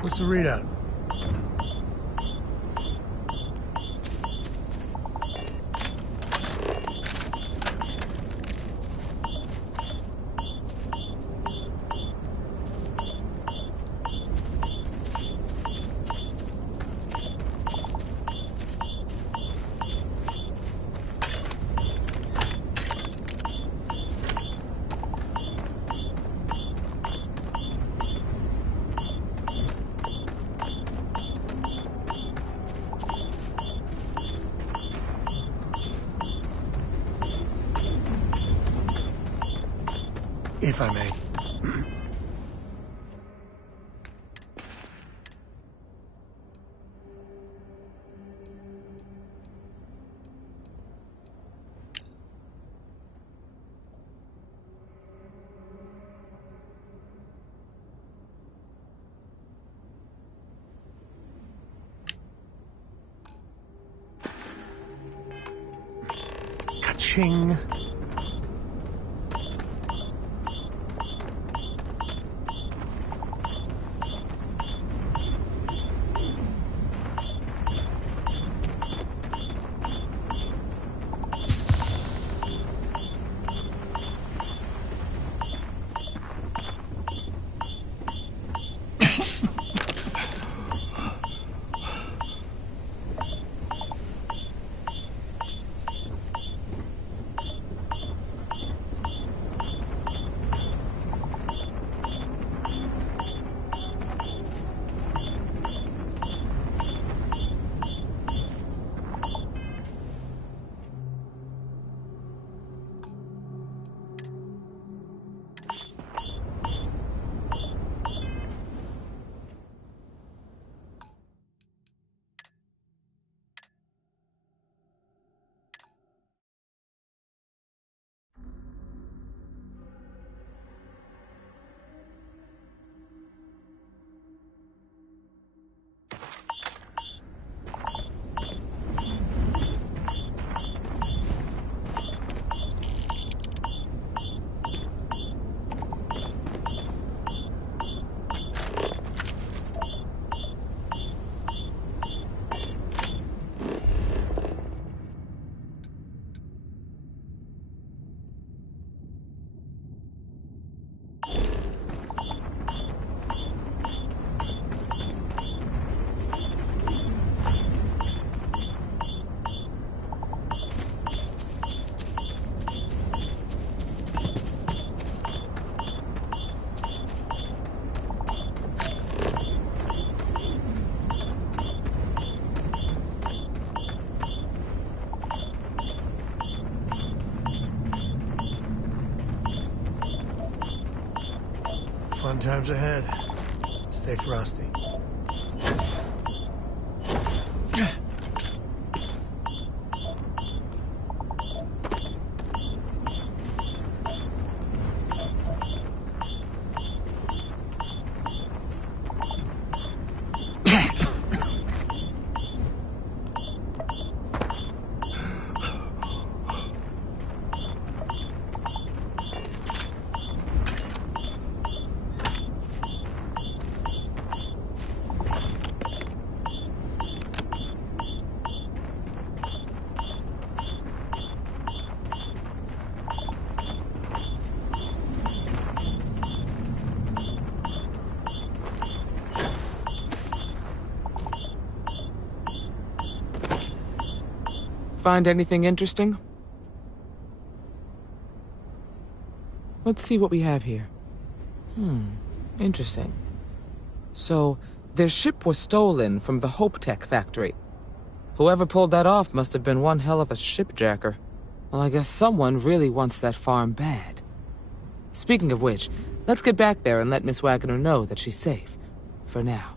What's the readout? If I may. Ka-ching. Fun times ahead. Stay frosty. Find anything interesting? Let's see what we have here. Interesting. So, their ship was stolen from the Hope Tech factory. Whoever pulled that off must have been one hell of a shipjacker. Well, I guess someone really wants that farm bad. Speaking of which, let's get back there and let Miss Wagner know that she's safe. For now.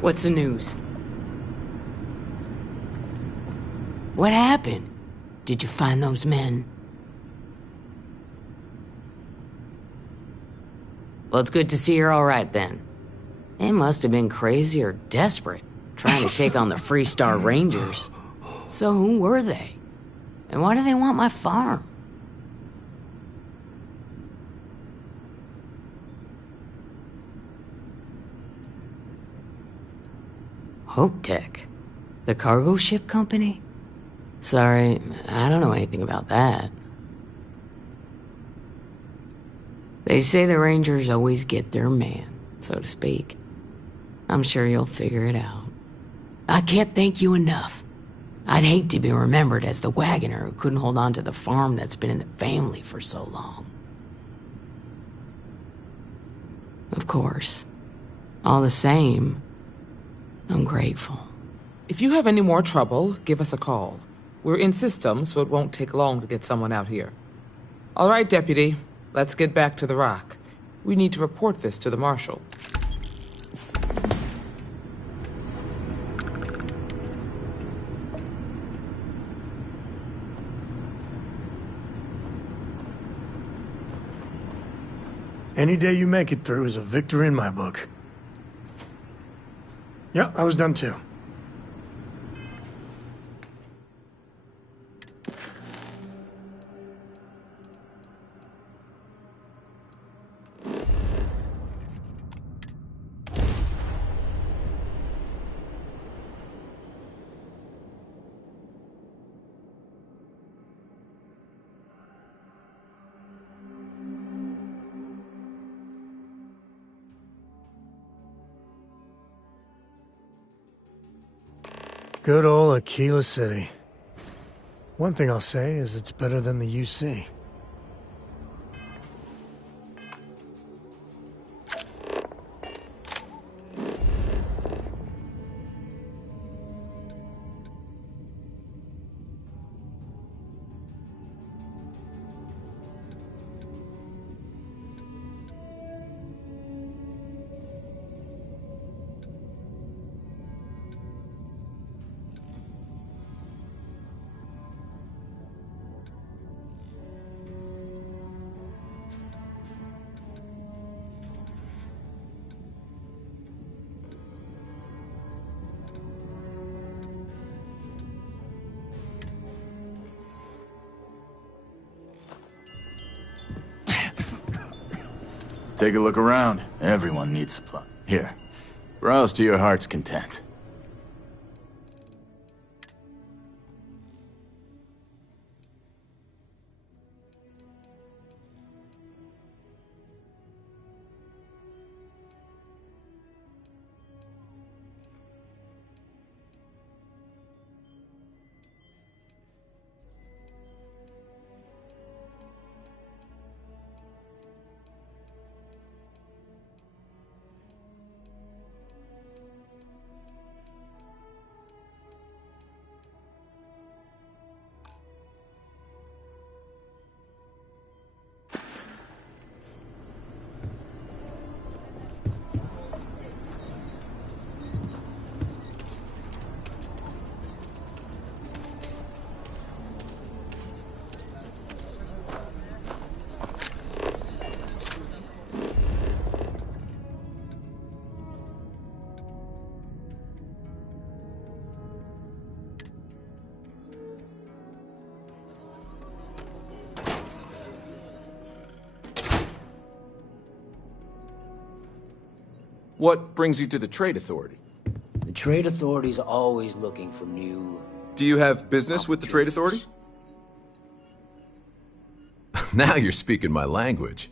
What's the news? What happened? Did you find those men? Well, it's good to see you're all right then. They must have been crazy or desperate, trying to take on the Freestar Rangers. So who were they? And why do they want my farm? Hope Tech? The cargo ship company? Sorry, I don't know anything about that. They say the Rangers always get their man, so to speak. I'm sure you'll figure it out. I can't thank you enough. I'd hate to be remembered as the wagoner who couldn't hold on to the farm that's been in the family for so long. Of course. All the same, I'm grateful. If you have any more trouble, give us a call. We're in system, so it won't take long to get someone out here. All right, Deputy. Let's get back to the Rock. We need to report this to the Marshal. Any day you make it through is a victory in my book. Yeah, I was done too. Good old Aquila City. One thing I'll say is it's better than the UC. Take a look around. Everyone needs supply. Here, browse to your heart's content. What brings you to the Trade Authority? The Trade Authority's always looking for new... Do you have business with the Trade Authority? Now you're speaking my language.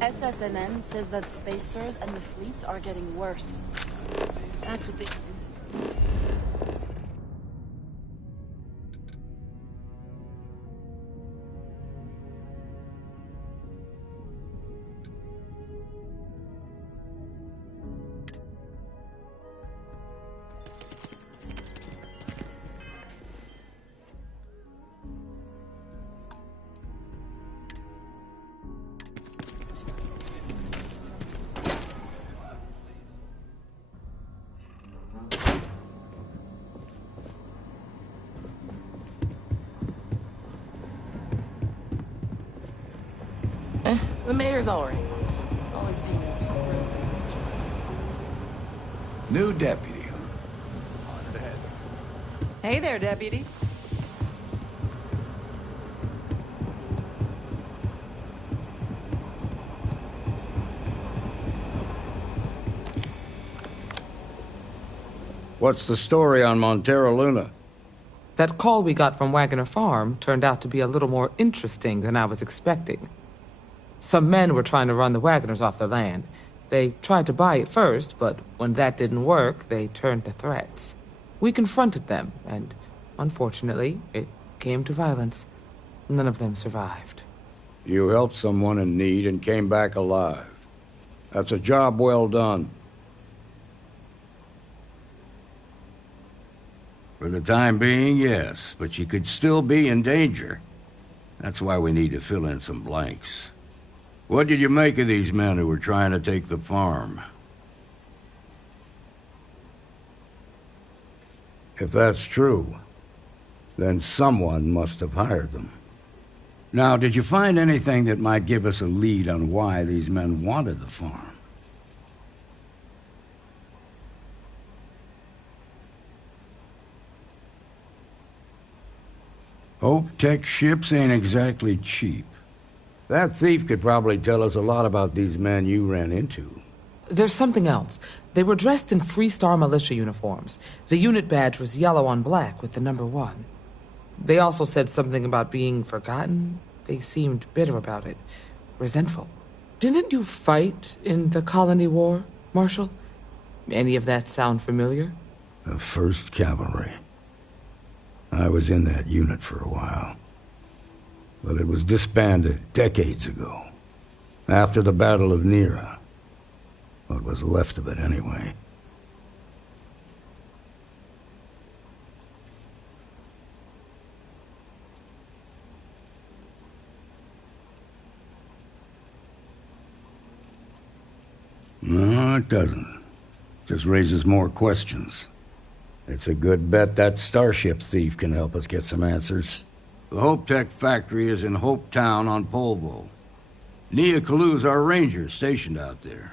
SSNN says that spacers and the fleets are getting worse. That's what they... The mayor's alright. Always paying it. New deputy. Hey there, deputy. What's the story on Montero Luna? That call we got from Wagner Farm turned out to be a little more interesting than I was expecting. Some men were trying to run the Wagners off their land. They tried to buy it first, but when that didn't work, they turned to threats. We confronted them, and unfortunately, it came to violence. None of them survived. You helped someone in need and came back alive. That's a job well done. For the time being, yes, but you could still be in danger. That's why we need to fill in some blanks. What did you make of these men who were trying to take the farm? If that's true, then someone must have hired them. Now, did you find anything that might give us a lead on why these men wanted the farm? Hope Tech ships ain't exactly cheap. That thief could probably tell us a lot about these men you ran into. There's something else. They were dressed in Freestar militia uniforms. The unit badge was yellow on black with the number 1. They also said something about being forgotten. They seemed bitter about it, resentful. Didn't you fight in the Colony War, Marshal? Any of that sound familiar? The 1st Cavalry. I was in that unit for a while. But it was disbanded decades ago. After the Battle of Nera. What was left of it, anyway. No, it doesn't. Just raises more questions. It's a good bet that starship thief can help us get some answers. The Hope Tech factory is in Hope Town on Polvo. Nia Kalu's our ranger stationed out there.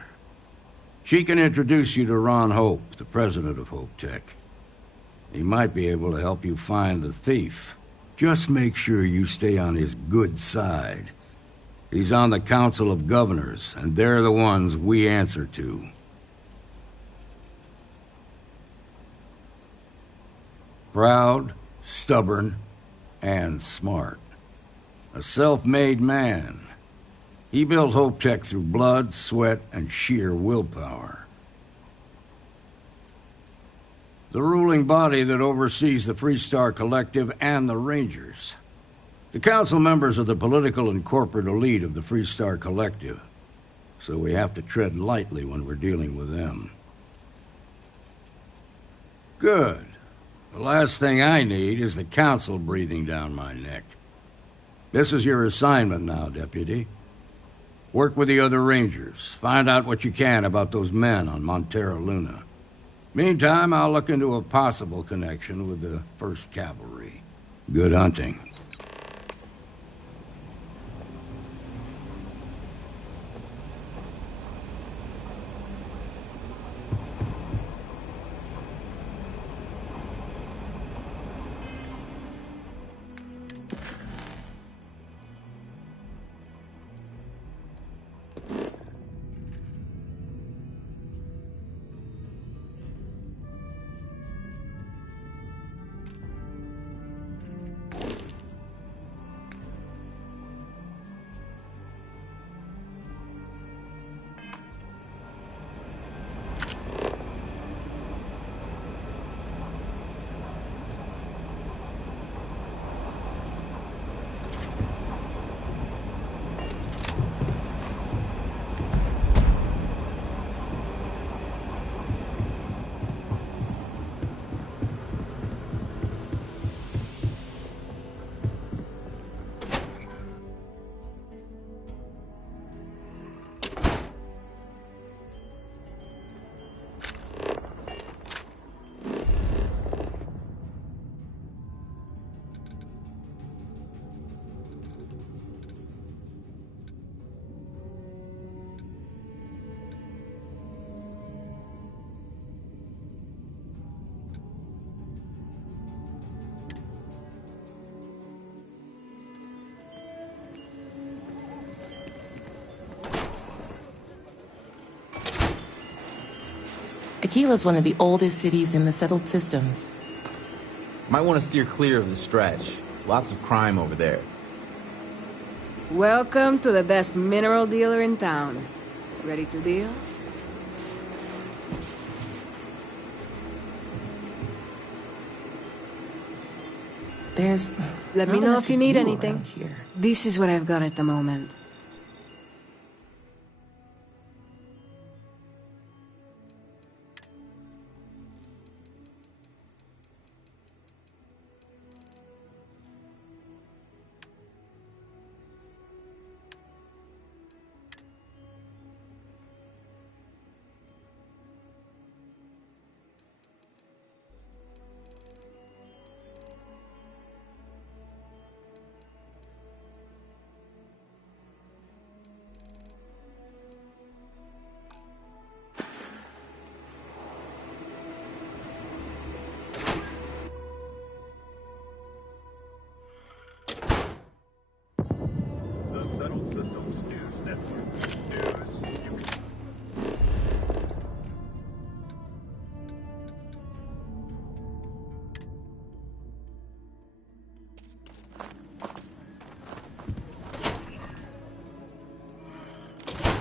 She can introduce you to Ron Hope, the president of Hope Tech. He might be able to help you find the thief. Just make sure you stay on his good side. He's on the Council of Governors, and they're the ones we answer to. Proud, stubborn, and smart. A self-made man. He built Hope Tech through blood, sweat, and sheer willpower. The ruling body that oversees the Freestar Collective and the Rangers. The council members are the political and corporate elite of the Freestar Collective, so we have to tread lightly when we're dealing with them. Good. The last thing I need is the council breathing down my neck. This is your assignment now, Deputy. Work with the other Rangers. Find out what you can about those men on Montera Luna. Meantime, I'll look into a possible connection with the 1st Cavalry. Good hunting. Aquila's one of the oldest cities in the settled systems. Might want to steer clear of the stretch. Lots of crime over there. Welcome to the best mineral dealer in town. Ready to deal? Let me know if you need anything. This is what I've got at the moment.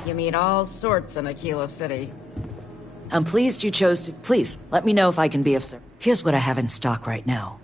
You meet all sorts in Aquila City. I'm pleased you chose to... Please, let me know if I can be of service. Here's what I have in stock right now.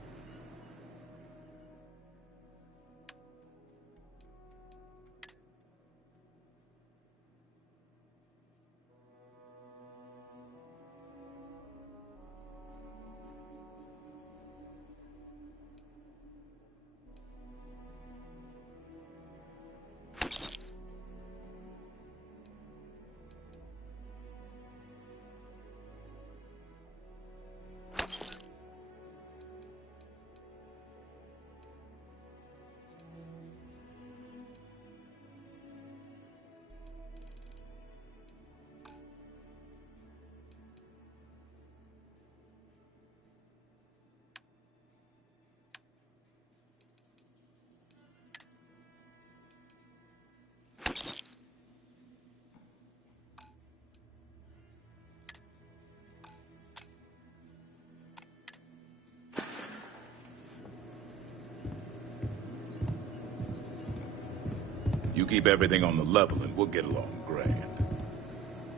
You keep everything on the level and we'll get along grand.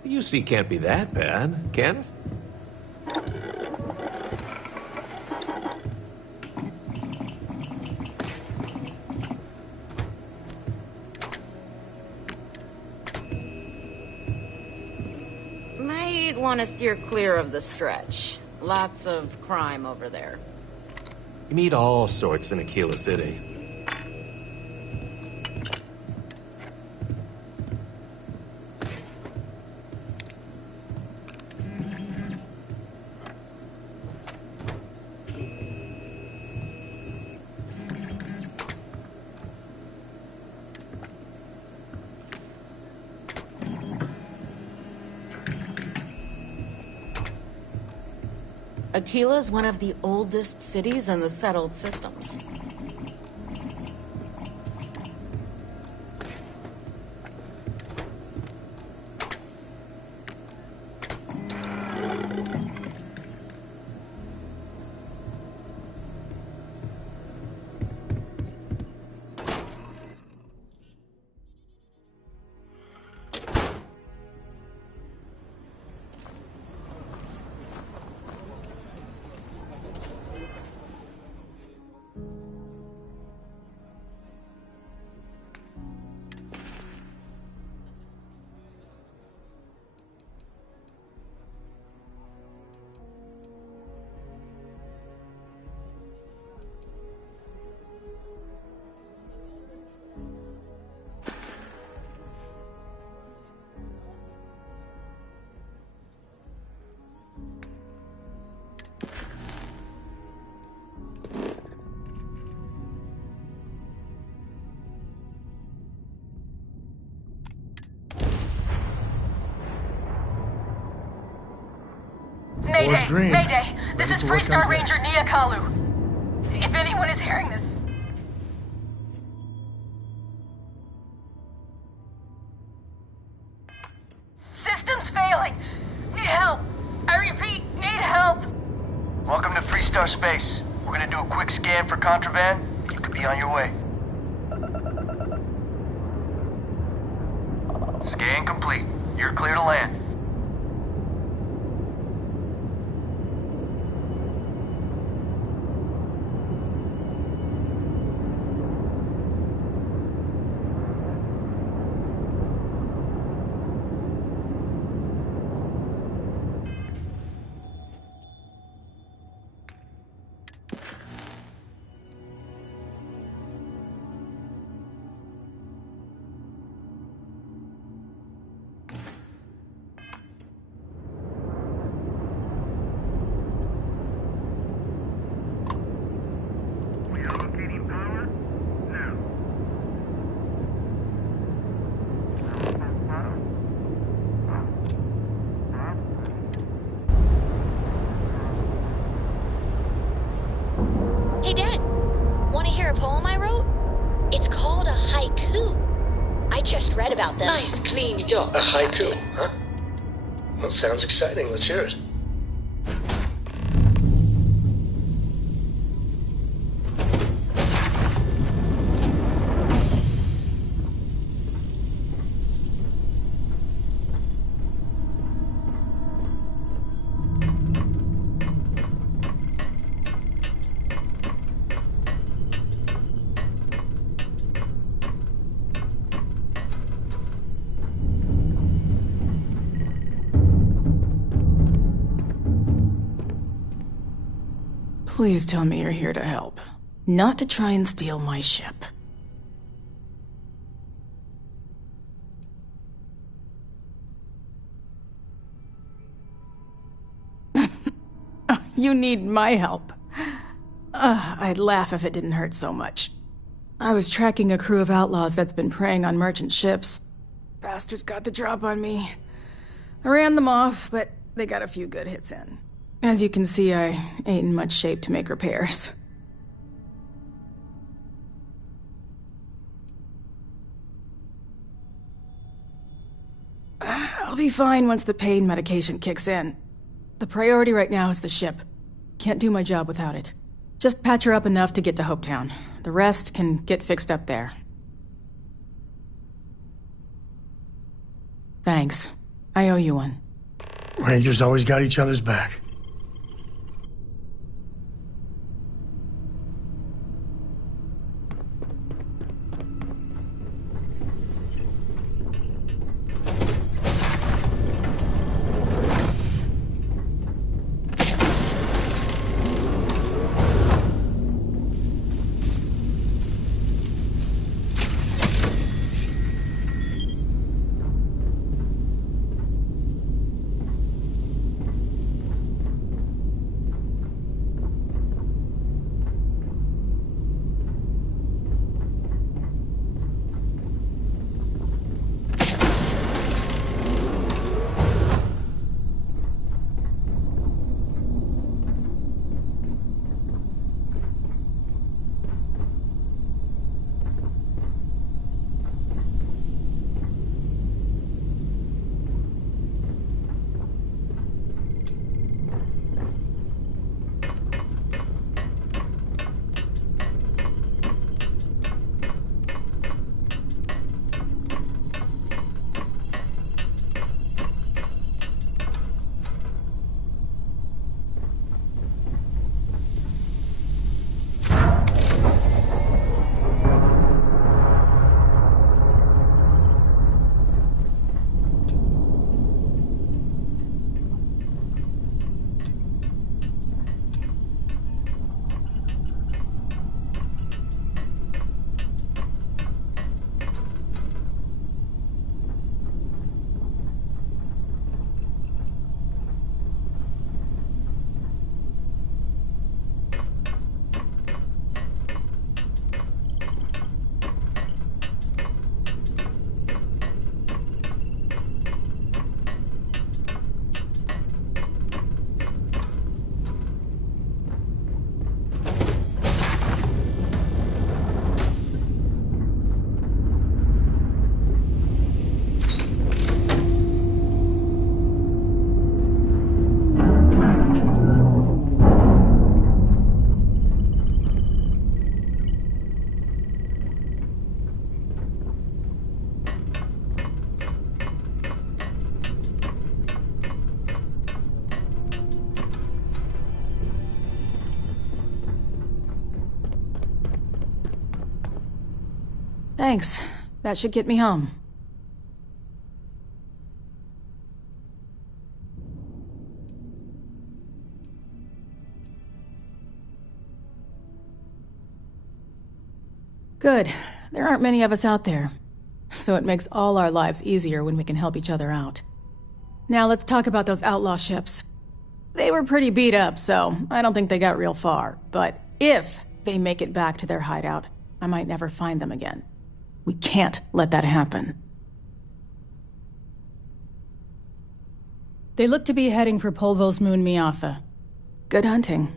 The UC can't be that bad, can it? Might want to steer clear of the stretch. Lots of crime over there. You meet all sorts in Aquila City. Aquila's one of the oldest cities in the settled systems. Mayday! Green. Mayday! This Ready is for what Freestar comes Ranger next. Nia Kalu. If anyone is hearing this... System's failing! Need help! I repeat, need help! Welcome to Freestar Space. We're gonna do a quick scan for contraband. You could be on your way. Scan complete. You're clear to land. Hey, Dad. Want to hear a poem I wrote? It's called a haiku. I just read about them. Nice, clean job. A haiku, huh? Well, sounds exciting. Let's hear it. Please tell me you're here to help, not to try and steal my ship. You need my help. I'd laugh if it didn't hurt so much. I was tracking a crew of outlaws that's been preying on merchant ships. Bastards got the drop on me. I ran them off, but they got a few good hits in. As you can see, I ain't in much shape to make repairs. I'll be fine once the pain medication kicks in. The priority right now is the ship. Can't do my job without it. Just patch her up enough to get to Hopetown. The rest can get fixed up there. Thanks. I owe you one. Rangers always got each other's back. Thanks. That should get me home. Good. There aren't many of us out there. So it makes all our lives easier when we can help each other out. Now let's talk about those outlaw ships. They were pretty beat up, so I don't think they got real far. But if they make it back to their hideout, I might never find them again. We can't let that happen. They look to be heading for Polvo's moon Miatha. Good hunting.